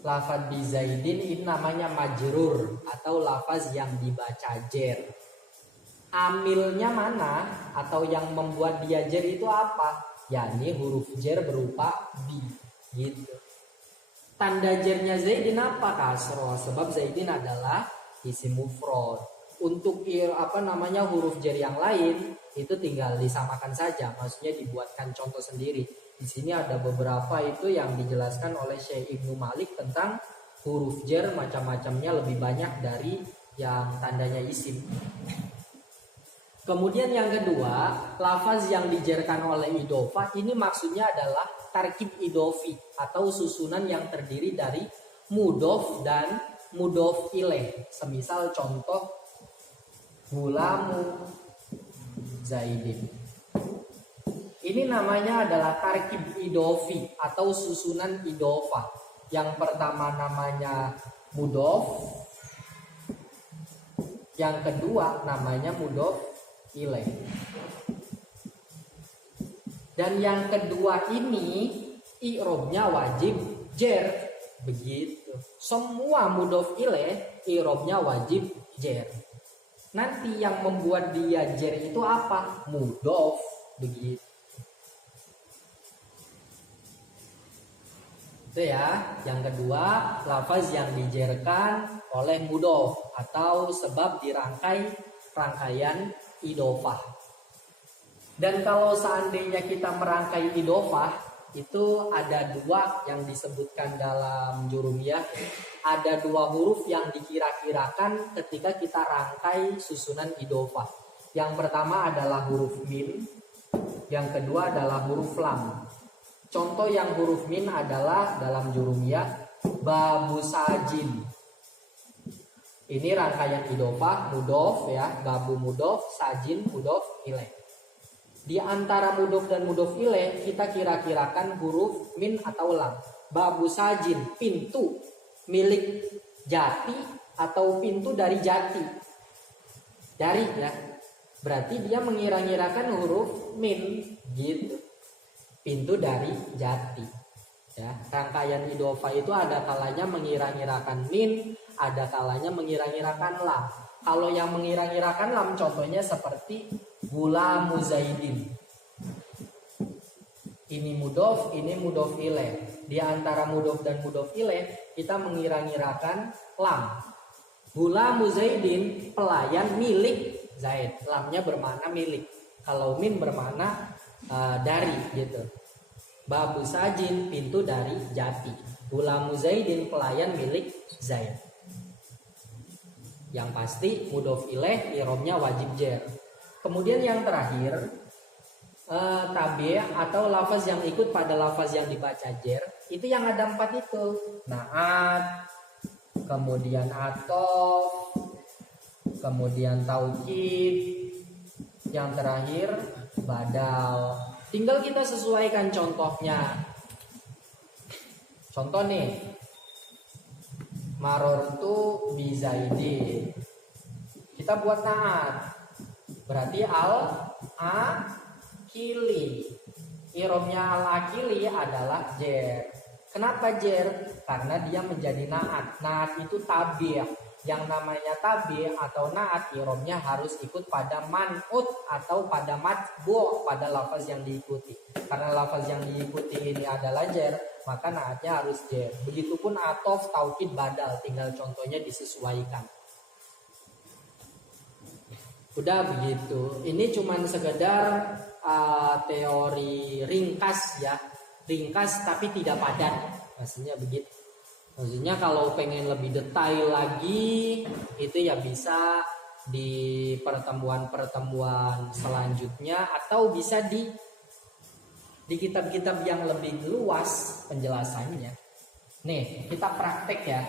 Lafaz bizaidin ini namanya majrur atau lafaz yang dibaca jer. Amilnya mana atau yang membuat dia jer itu apa? Yakni huruf jer berupa bi gitu. Tanda jernya Zaidin apa? Kasroh, sebab Zaidin adalah isim mufrad. Untuk huruf jer yang lain itu tinggal disamakan saja, maksudnya dibuatkan contoh sendiri. Di sini ada beberapa itu yang dijelaskan oleh Syekh Ibnu Malik tentang huruf jer macam-macamnya, lebih banyak dari yang tandanya isim. Kemudian yang kedua, lafaz yang dijerkan oleh idofah ini maksudnya adalah tarkib idofi atau susunan yang terdiri dari mudof dan mudof ilaih. Semisal contoh gulamu Zaidin. Ini namanya adalah tarkib idofi atau susunan idofah. Yang pertama namanya mudof, yang kedua namanya mudof ilaih. Dan yang kedua ini i'rabnya wajib jer, begitu. Semua mudof ilaih i'rabnya wajib jer. Nanti yang membuat dia jer itu apa? Mudof, begitu. Itu ya. Yang kedua, lafaz yang dijerkan oleh mudof atau sebab dirangkai rangkaian idofah. Dan kalau seandainya kita merangkai idofah, itu ada dua yang disebutkan dalam jurumiyah. Ada dua huruf yang dikira-kirakan ketika kita rangkai susunan idofah. Yang pertama adalah huruf min, yang kedua adalah huruf lam. Contoh yang huruf min adalah dalam jurumiyah babu sajin. Ini rangkaian idofah, mudof ya, babu mudof, sajin mudof ilaih. Di antara mudof dan mudof ilaih kita kira-kirakan huruf min atau lam. Babu sajin, pintu milik jati atau pintu dari jati. Dari ya. Berarti dia mengira-ngirakan huruf min gitu. Pintu dari jati. Ya, rangkaian idofah itu ada kalanya mengira-ngirakan min, ada kalanya mengira-ngirakan lam. Kalau yang mengira-ngirakan lam contohnya seperti gulamu zaidin. Ini mudof, ini mudof ilaih. Di antara mudof dan mudof ilaih kita mengira-ngirakan lam. Gulamu zaidin, pelayan milik Zaid. Lamnya bermakna milik. Kalau min bermakna dari gitu. Babu sajin, pintu dari jati. Gulamu zaidin, pelayan milik Zaid. Yang pasti mudof ilaih i'rabnya wajib jer. Kemudian yang terakhir tabi' atau lafaz yang ikut pada lafaz yang dibaca jer, itu yang ada 4 itu. Naat, kemudian atof, kemudian taukid, yang terakhir badal. Tinggal kita sesuaikan contohnya. Contoh nih, marortu bi zaidin. Kita buat naat. Berarti al-akili. Irobnya al-akili adalah jer. Kenapa jer? Karena dia menjadi naat. Naat itu tabi'. Yang namanya tabi' atau naat irobnya harus ikut pada man'ut atau pada matbu' pada lafaz yang diikuti. Karena lafaz yang diikuti ini adalah jer, maka naatnya harus jer. Begitupun atof, taukid, badal, tinggal contohnya disesuaikan. Udah begitu. Ini cuman sekedar teori ringkas ya. Ringkas tapi tidak padat. Maksudnya begitu. Maksudnya kalau pengen lebih detail lagi itu ya bisa di pertemuan-pertemuan selanjutnya atau bisa di kitab-kitab yang lebih luas penjelasannya. Nih, kita praktek ya.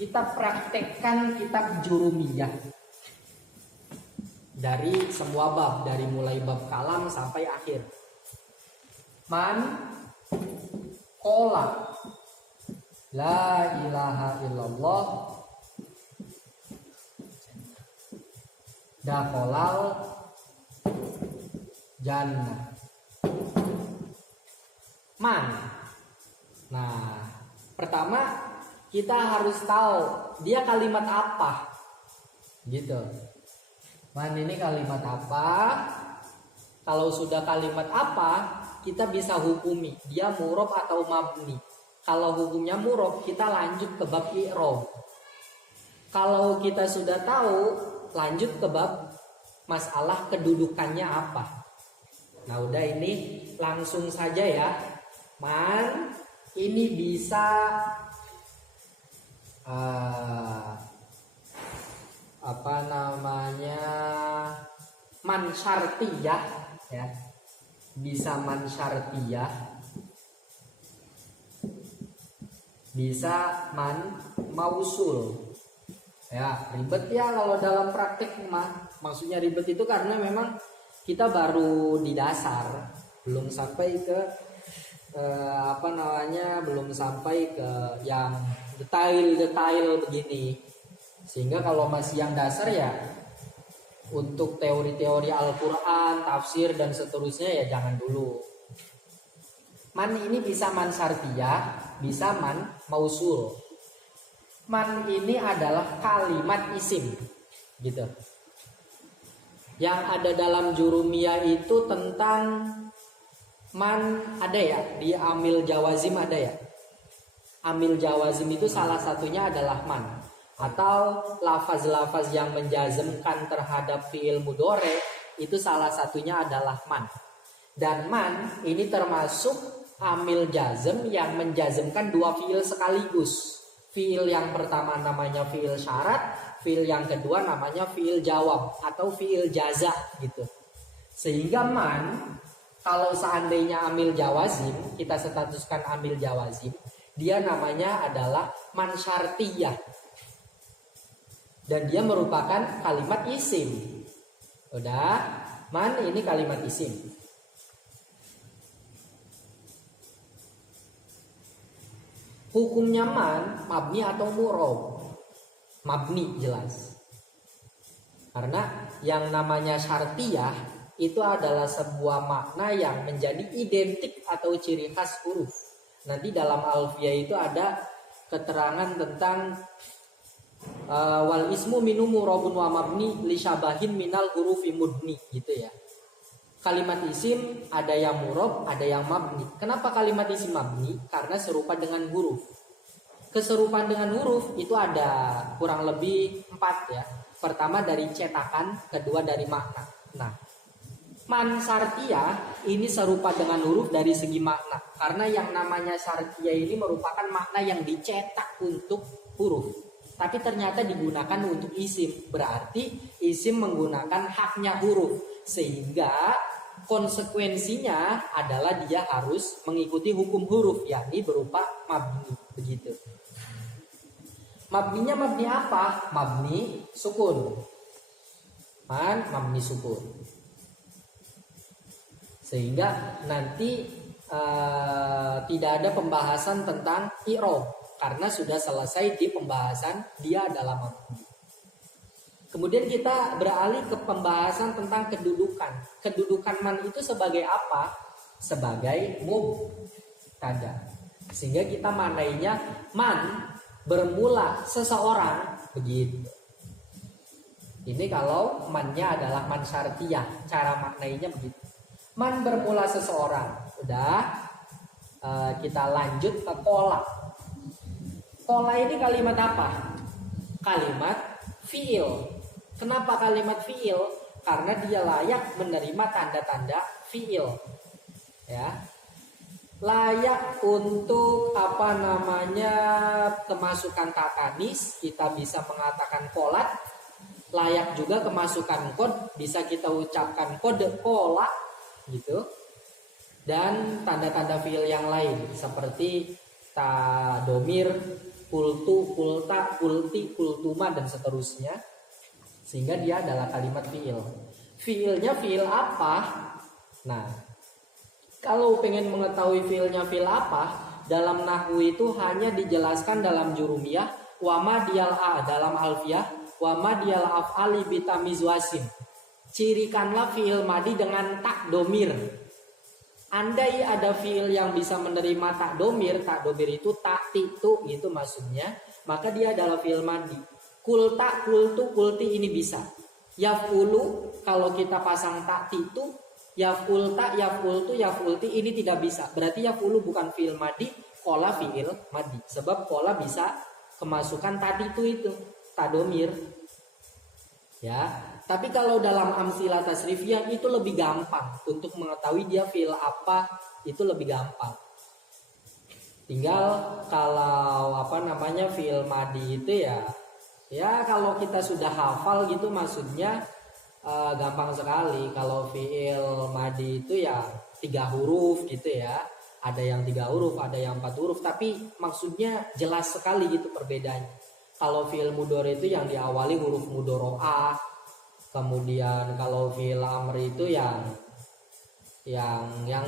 Kita praktekkan kitab jurumiyah. Dari semua bab, dari mulai bab kalam sampai akhir. Man qala la ilaha illallah dakhalal jannah. Man. Nah, pertama kita harus tahu dia kalimat apa. Gitu. Man ini kalimat apa? Kalau sudah kalimat apa, kita bisa hukumi dia murab atau mabni. Kalau hukumnya murab, kita lanjut ke bab i'rab. Kalau kita sudah tahu, lanjut ke bab masalah kedudukannya apa. Nah, udah ini langsung saja ya. Man ini bisa apa namanya? Man syartiyah ya. Bisa man syartiyah. Bisa man mausul. Ya, ribet ya kalau dalam praktek mah. Maksudnya ribet itu karena memang kita baru di dasar, belum sampai ke belum sampai ke yang detail-detail begini. Sehingga kalau masih yang dasar ya untuk teori-teori Al-Qur'an, tafsir dan seterusnya ya jangan dulu. Man ini bisa man syartiyah, bisa man mausul. Man ini adalah kalimat isim, gitu. Yang ada dalam jurumiyah itu tentang man ada ya, di amil jawazim ada ya. Amil jawazim itu salah satunya adalah man. Atau lafaz-lafaz yang menjazmkan terhadap fi'il mudhari Itu salah satunya adalah man. Dan man ini termasuk amil jazm yang menjazmkan dua fiil sekaligus. Fiil yang pertama namanya fiil syarat, fiil yang kedua namanya fiil jawab atau fiil jaza gitu. Sehingga man kalau seandainya amil jawazim, kita statuskan amil jawazim, dia namanya adalah man syartiyah. Dan dia merupakan kalimat isim. Udah, man ini kalimat isim. Hukumnya man, mabni atau mu'rob? Mabni jelas. Karena yang namanya syartiyah itu adalah sebuah makna yang menjadi identik atau ciri khas huruf. Nanti dalam alfiyah itu ada keterangan tentang wal ismu minu murobun wa mabni li syabahin minal hurufi mudni gitu ya. Kalimat isim ada yang murob, ada yang mabni. Kenapa kalimat isim mabni? Karena serupa dengan huruf. Keserupan dengan huruf itu ada kurang lebih 4 ya. Pertama dari cetakan, kedua dari makna. Nah, man syartiyah ini serupa dengan huruf dari segi makna. Karena yang namanya syartiyah ini merupakan makna yang dicetak untuk huruf. Tapi ternyata digunakan untuk isim. Berarti isim menggunakan haknya huruf. Sehingga konsekuensinya adalah dia harus mengikuti hukum huruf, yakni berupa mabni. Begitu. Mabninya mabni apa? Mabni sukun. Mabni sukun. Sehingga nanti tidak ada pembahasan tentang i'rab karena sudah selesai di pembahasan dia adalah mabni. Kemudian kita beralih ke pembahasan tentang kedudukan. Kedudukan man itu sebagai apa? Sebagai mubtada. Sehingga kita manainya man bermula seseorang, begitu. Ini kalau mannya adalah man syartiyah, cara maknainya begitu. Man bermula seseorang. Udah, kita lanjut ke kola. Kola ini kalimat apa? Kalimat fiil. Kenapa kalimat fiil? Karena dia layak menerima tanda-tanda fiil. Ya. Layak untuk kemasukan tatanis, kita bisa mengatakan kolat. Layak juga kemasukan kod, bisa kita ucapkan kode kola gitu. Dan tanda-tanda fiil yang lain seperti tadomir, kultu, kulta, kulti, kultuma dan seterusnya. Sehingga dia adalah kalimat fiil. Fiilnya fiil apa? Nah, kalau pengen mengetahui fiilnya fiil apa, dalam nahwu itu hanya dijelaskan dalam jurumiyah, wa madiyal a dalam alfiyah, wa madiyal af'ali bitamiz wasim. Cirikanlah fiil madi dengan tak domir. Andai ada fiil yang bisa menerima tak domir itu tak titu gitu maksudnya, maka dia adalah fiil madi. Kulta, kultu, kulti ini bisa. Yaf'ulu kalau kita pasang tak titu, yaf'ulta, yaf'ultu, yaf'ulti ini tidak bisa. Berarti yaf'ulu bukan fiil madi, kola fiil madi. Sebab kola bisa kemasukan tak titu itu, tak domir. Ya, tapi kalau dalam amsilah tasrifiyah itu lebih gampang untuk mengetahui dia fiil apa, itu lebih gampang. Tinggal kalau fiil madi itu ya kalau kita sudah hafal gitu maksudnya gampang sekali. Kalau fiil madi itu ya 3 huruf gitu ya. Ada yang 3 huruf, ada yang 4 huruf, tapi maksudnya jelas sekali gitu perbedaannya. Kalau fiil mudhari itu yang diawali huruf mudhoro'ah. Kemudian kalau fiil amr itu yang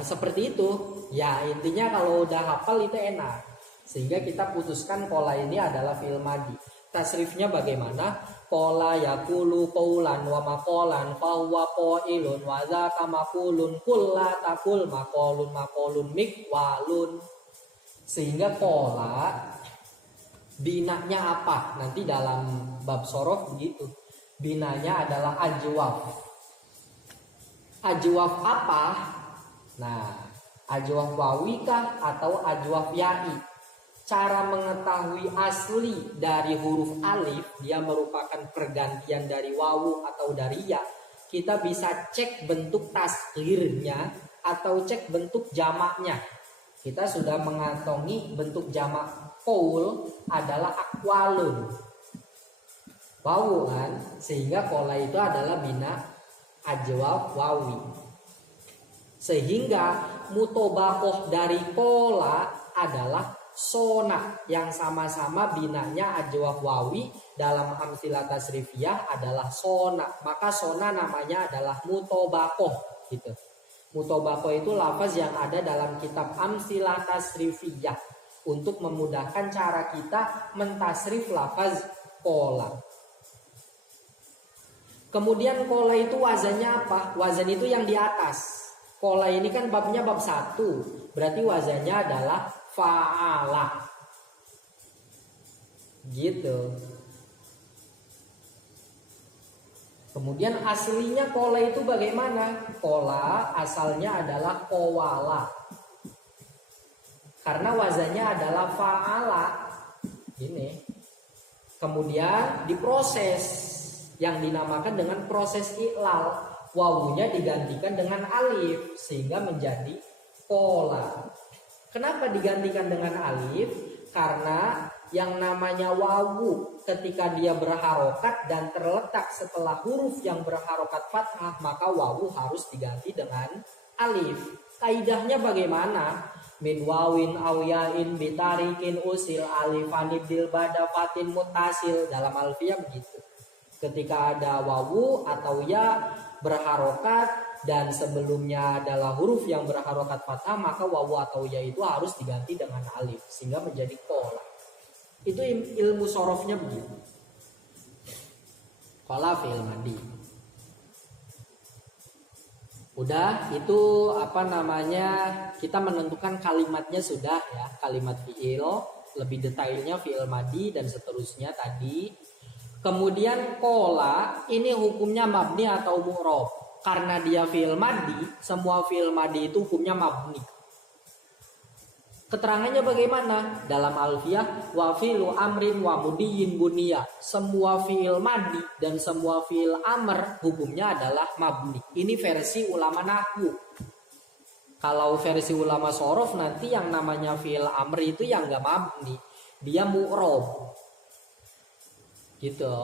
seperti itu. Ya intinya kalau udah hafal itu enak. Sehingga kita putuskan pola ini adalah fiil madi. Tasrifnya bagaimana? Qala yaqulu qaulan wa maqalan fa huwa qailun wa dzaka maqulun qul la taqul maqalun miqwalun. Sehingga qala binanya apa? Nanti dalam bab sorof begitu. Binanya adalah ajwaf. Ajwaf apa? Nah, ajwaf wawikah atau ajwaf ya'i? Cara mengetahui asli dari huruf alif, dia merupakan pergantian dari wawu atau dari ya. kita bisa cek bentuk tasghirnya atau cek bentuk jamaknya. Kita sudah mengantongi bentuk jamak qaul adalah aqwalun. Wawu kan, sehingga kola itu adalah bina ajwaf wawi. Sehingga mutobakoh dari kola adalah sona yang sama-sama binanya ajwaf wawi, dalam amsilah tasrifiyah adalah sona. Maka sona namanya adalah mutobakoh gitu. Mutobakoh itu lafaz yang ada dalam kitab amsilah tasrifiyah untuk memudahkan cara kita mentasrif lafaz kola. Kemudian kola itu wazannya apa? Wazan itu yang di atas. Kola ini kan babnya bab 1. Berarti wazannya adalah fa'ala. Gitu. Kemudian aslinya kola itu bagaimana? Kola asalnya adalah kowala. Karena wazannya adalah fa'ala. Ini. Kemudian diproses yang dinamakan dengan proses i'lal. Wawunya digantikan dengan alif sehingga menjadi kola. Kenapa digantikan dengan alif? Karena yang namanya wawu ketika dia berharokat dan terletak setelah huruf yang berharokat fathah, maka wawu harus diganti dengan alif. Kaidahnya bagaimana? Min wawin awyain bitarikin usil alifani bil badafatin mutasil. Dalam alfiyah begitu. Ketika ada wawu atau ya berharokat dan sebelumnya adalah huruf yang berharokat fathah, maka wawu atau ya itu harus diganti dengan alif sehingga menjadi kola. Itu ilmu sorofnya begitu. Kola fi'il madi. Udah, itu apa namanya, kita menentukan kalimatnya sudah ya. Kalimat fi'il, lebih detailnya fi'il madi dan seterusnya tadi. Kemudian kola ini hukumnya mabni atau mu'rob. Karena dia fi'il madi, semua fi'il madi itu hukumnya mabni. Keterangannya bagaimana? Dalam alfiyah, wa fi'lu amrin wa mudiyin bunia. Semua fi'il madi dan semua fi'il amr hukumnya adalah mabni. Ini versi ulama nahwu. Kalau versi ulama sorof nanti yang namanya fi'il amr itu yang gak mabni, dia mu'rob. Gitu.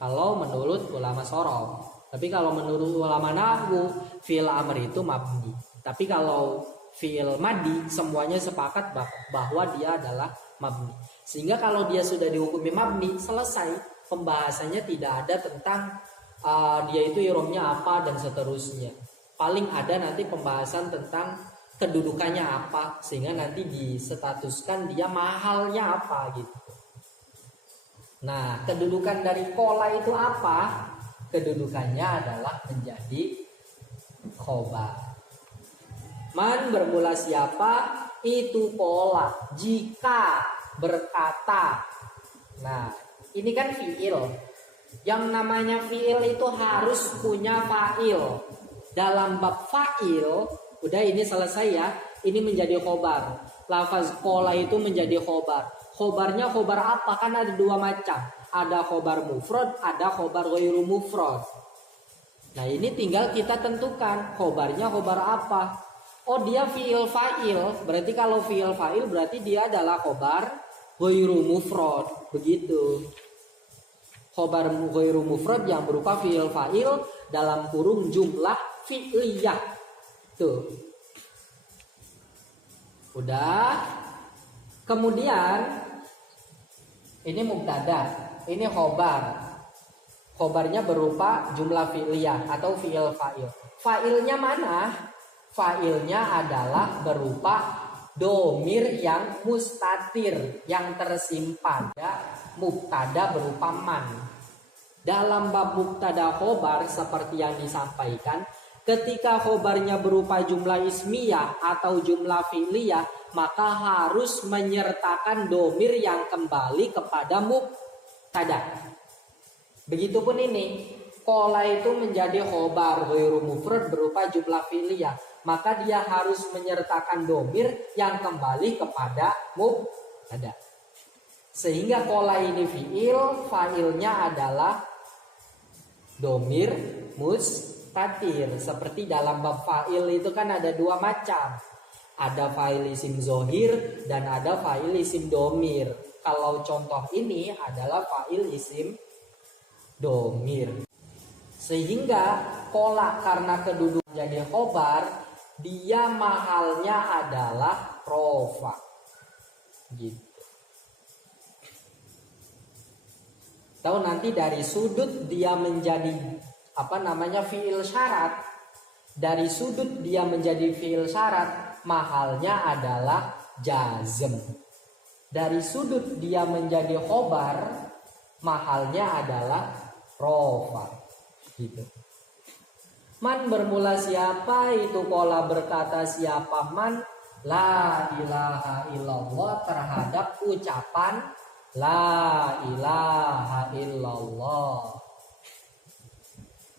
Kalau menurut ulama sorof. Tapi kalau menurut ulama nahwu, fi'il amr itu mabni. Tapi kalau fi'il madi semuanya sepakat bahwa dia adalah mabni. Sehingga kalau dia sudah dihukumi mabni, selesai pembahasannya, tidak ada tentang dia itu iromnya apa dan seterusnya. Paling ada nanti pembahasan tentang kedudukannya apa, sehingga nanti disetatuskan dia mahalnya apa gitu. Nah, kedudukan dari kola itu apa? Kedudukannya adalah menjadi khobar. Man bermula siapa? Itu kola. Jika berkata. Nah, ini kan fi'il. Yang namanya fi'il itu harus punya fa'il. Dalam bab fa'il, udah ini selesai ya. Ini menjadi khobar. Lafaz kola itu menjadi khobar. Khobarnya khobar apa? Kan ada dua macam. Ada khobar mufrad, ada khobar ghairu mufrad. Nah, ini tinggal kita tentukan khobarnya khobar apa. Oh, dia fi'il fa'il. Berarti kalau fi'il fa'il berarti dia adalah khobar ghairu mufrad. Begitu. Khobar ghairu mufrad yang berupa fi'il fa'il dalam kurung jumlah fi'liyah. Tuh. Udah. Kemudian ini mubtada, ini khobar. Khobarnya berupa jumlah fi'liyah atau fi'il fa'il. Fa'ilnya mana? Fa'ilnya adalah berupa domir yang mustatir, yang tersimpan. Ya, mubtada berupa man. Dalam bab mubtada khobar seperti yang disampaikan, ketika khobarnya berupa jumlah ismiyah atau jumlah fi'liyah, maka harus menyertakan domir yang kembali kepada mubtada. Begitupun ini, kola itu menjadi khobar ghairu mufrad berupa jumlah fi'liyah, maka dia harus menyertakan domir yang kembali kepada mubtada. Sehingga kola ini fi'il, fa'ilnya adalah domir mustatir. Seperti dalam bab fa'il itu kan ada dua macam. Ada fa'il isim zohir dan ada fa'il isim domir. Kalau contoh ini adalah fa'il isim domir. Sehingga kolak karena kedudukan jadi khobar, dia mahalnya adalah rofa. Gitu. Tahu nanti dari sudut dia menjadi fiil syarat. Dari sudut dia menjadi fiil syarat, mahalnya adalah jazm. Dari sudut dia menjadi khobar, mahalnya adalah rofa. Gitu. Man bermula siapa, itu kola berkata siapa man, la ilaha illallah, terhadap ucapan la ilaha illallah.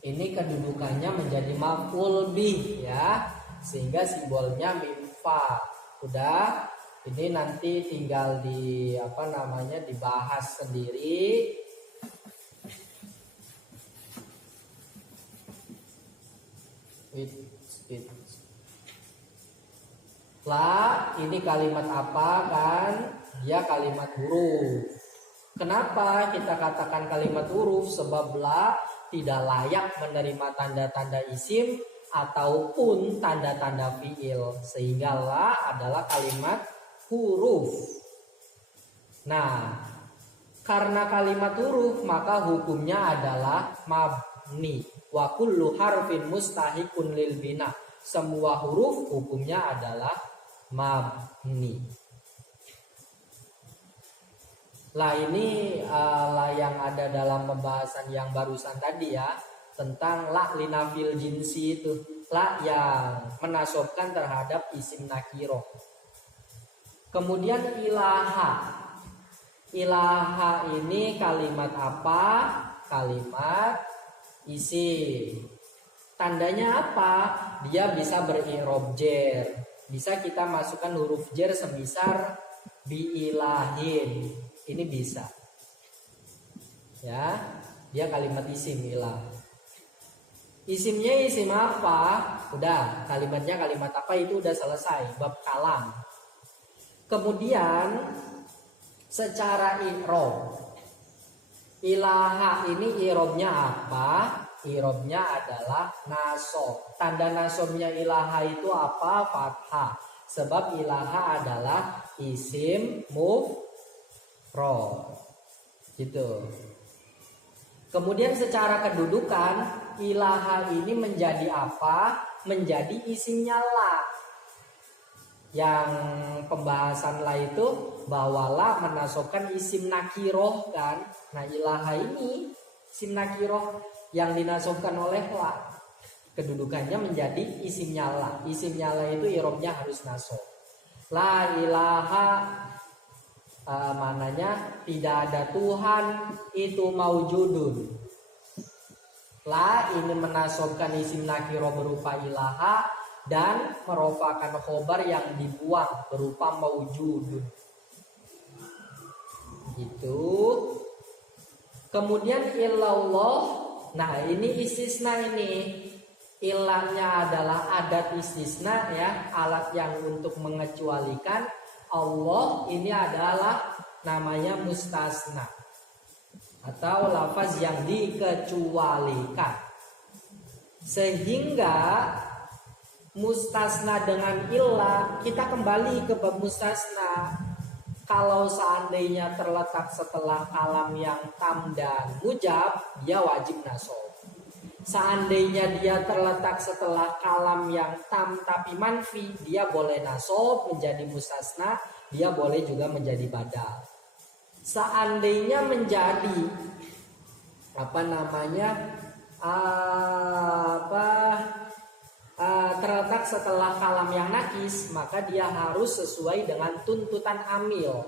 Ini kedudukannya menjadi maf'ul bih ya, sehingga simbolnya mim fa. Udah, ini nanti tinggal dibahas sendiri. La ini kalimat apa kan? Dia kalimat huruf. Kenapa kita katakan kalimat huruf? Sebab la tidak layak menerima tanda-tanda isim ataupun tanda-tanda fiil. Sehingga la adalah kalimat huruf. Nah, karena kalimat huruf maka hukumnya adalah mabni. Wa kullu harfin mustahikun lil bina. Semua huruf hukumnya adalah mabni. Lah ini yang ada dalam pembahasan yang barusan tadi ya, tentang la linafil jinsi itu, la yang menasobkan terhadap isim nakiroh. Kemudian ilaha. Ilaha ini kalimat apa? Kalimat isim. Tandanya apa? Dia bisa berirob jer. Bisa kita masukkan huruf jer semisal biilahin. Ini bisa. Ya, dia kalimat isim ilah. Isimnya isim apa? Udah, kalimatnya kalimat apa itu udah selesai, bab kalam. Kemudian secara i'rob. Ilaha ini i'robnya apa? I'robnya adalah nasob. Tanda nasobnya ilaha itu apa? Fathah. Sebab ilaha adalah isim mufrad. Gitu. Kemudian secara kedudukan ilaha ini menjadi apa? Menjadi isimnya la. Yang pembahasan la itu bahwa la menasobkan isim nakiroh kan. Nah ilaha ini isim nakiroh yang dinasobkan oleh la. Kedudukannya menjadi isimnya la. Isimnya la itu i'robnya harus nasob. La ilaha mananya tidak ada Tuhan itu maujudun. La ini menasobkan isim nakiro berupa ilaha dan merofakan khobar yang dibuang berupa maujudun. Gitu. Kemudian illallah. Nah ini istisna ini. Ilahnya adalah adat istisna ya, alat yang untuk mengecualikan. Allah ini adalah namanya mustasna atau lafaz yang dikecualikan. Sehingga mustasna dengan illah, kita kembali ke bab mustasna. Kalau seandainya terletak setelah kalam yang tam dan mujab, dia wajib nasob. Seandainya dia terletak setelah kalam yang tam tapi manfi, dia boleh nasob menjadi mustasna, dia boleh juga menjadi badal. Seandainya menjadi terletak setelah kalam yang nakis, maka dia harus sesuai dengan tuntutan amil.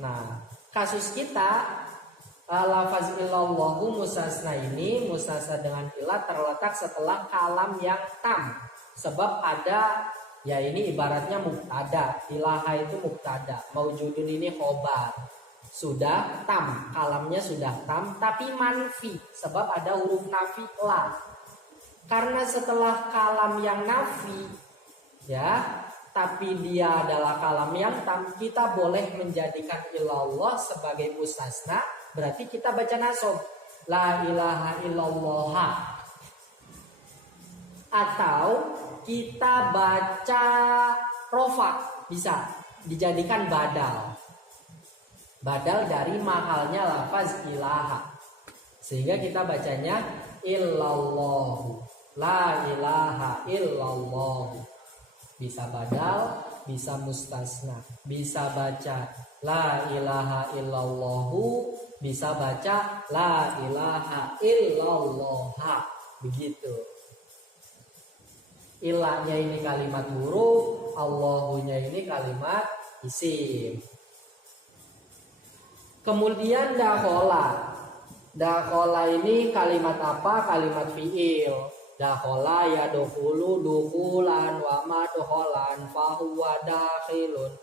Nah, kasus kita lafaz illallahu mustasna ini, mustasna dengan ilah terletak setelah kalam yang tam. Sebab ada, ya ini ibaratnya mubtada. Ilaha itu mubtada, maujudun ini khobar. Sudah tam, kalamnya sudah tam, tapi manfi. Sebab ada huruf nafi la. Karena setelah kalam yang nafi, ya, tapi dia adalah kalam yang tam, kita boleh menjadikan ilallah sebagai mustasna, berarti kita baca nasab. La ilaha illallah. Atau kita baca rofa, bisa dijadikan badal. Badal dari mahalnya lafaz ilaha. Sehingga kita bacanya illallah. La ilaha illallah. Bisa badal, bisa mustasna. Bisa baca la ilaha illallahu, bisa baca la ilaha illallah. Begitu. Ilahnya ini kalimat huruf, Allahunya ini kalimat isim. Kemudian dakhola. Dakhola ini kalimat apa? Kalimat fi'il. Dakhola ya dukhulu dukhulan wa madkholan fahuwa dakhilun.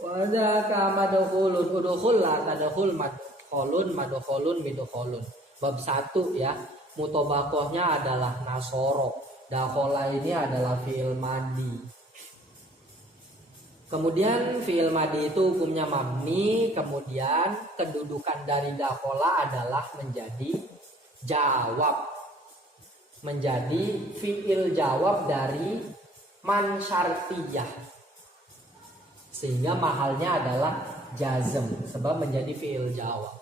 Wadaka madkhulun udkhul la tadkhul madkholun midkholun. Bab 1 ya. Mutobakohnya adalah nasoro. Dakhola ini adalah fi'il madi. Kemudian fi'il madi itu hukumnya mabni. Kemudian kedudukan dari dakhola adalah menjadi jawab. Menjadi fi'il jawab dari man syartiyah. Sehingga mahalnya adalah jazm. Sebab menjadi fi'il jawab.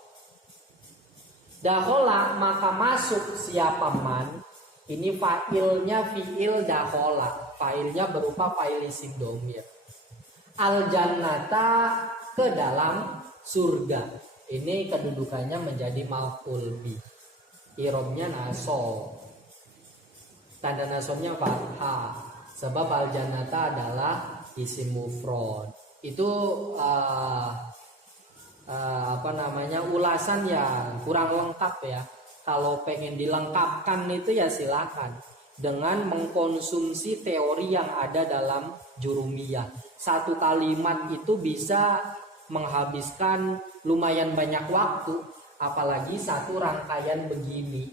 Dakhola maka masuk siapa man. Ini fa'ilnya fi'il dakhola. Fa'ilnya berupa fa'il isim dhamir. Al jannata ke dalam surga. Ini kedudukannya menjadi maf'ul bi. Irobnya nasab. Tanda nasabnya fathah. Sebab al jannata adalah isim mufrad. Itu ulasan ya kurang lengkap ya. Kalau pengen dilengkapkan itu ya silakan dengan mengkonsumsi teori yang ada dalam jurumiyah. Satu kalimat itu bisa menghabiskan lumayan banyak waktu, apalagi satu rangkaian begini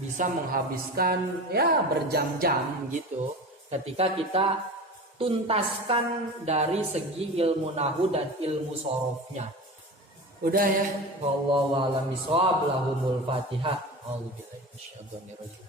bisa menghabiskan ya berjam-jam gitu. Ketika kita tuntaskan dari segi ilmu nahwu dan ilmu sorofnya. Udah ya, wallahu a'lam bishawab, lahumul Fatihah. A'udzubillahi minasyaitonir rajim.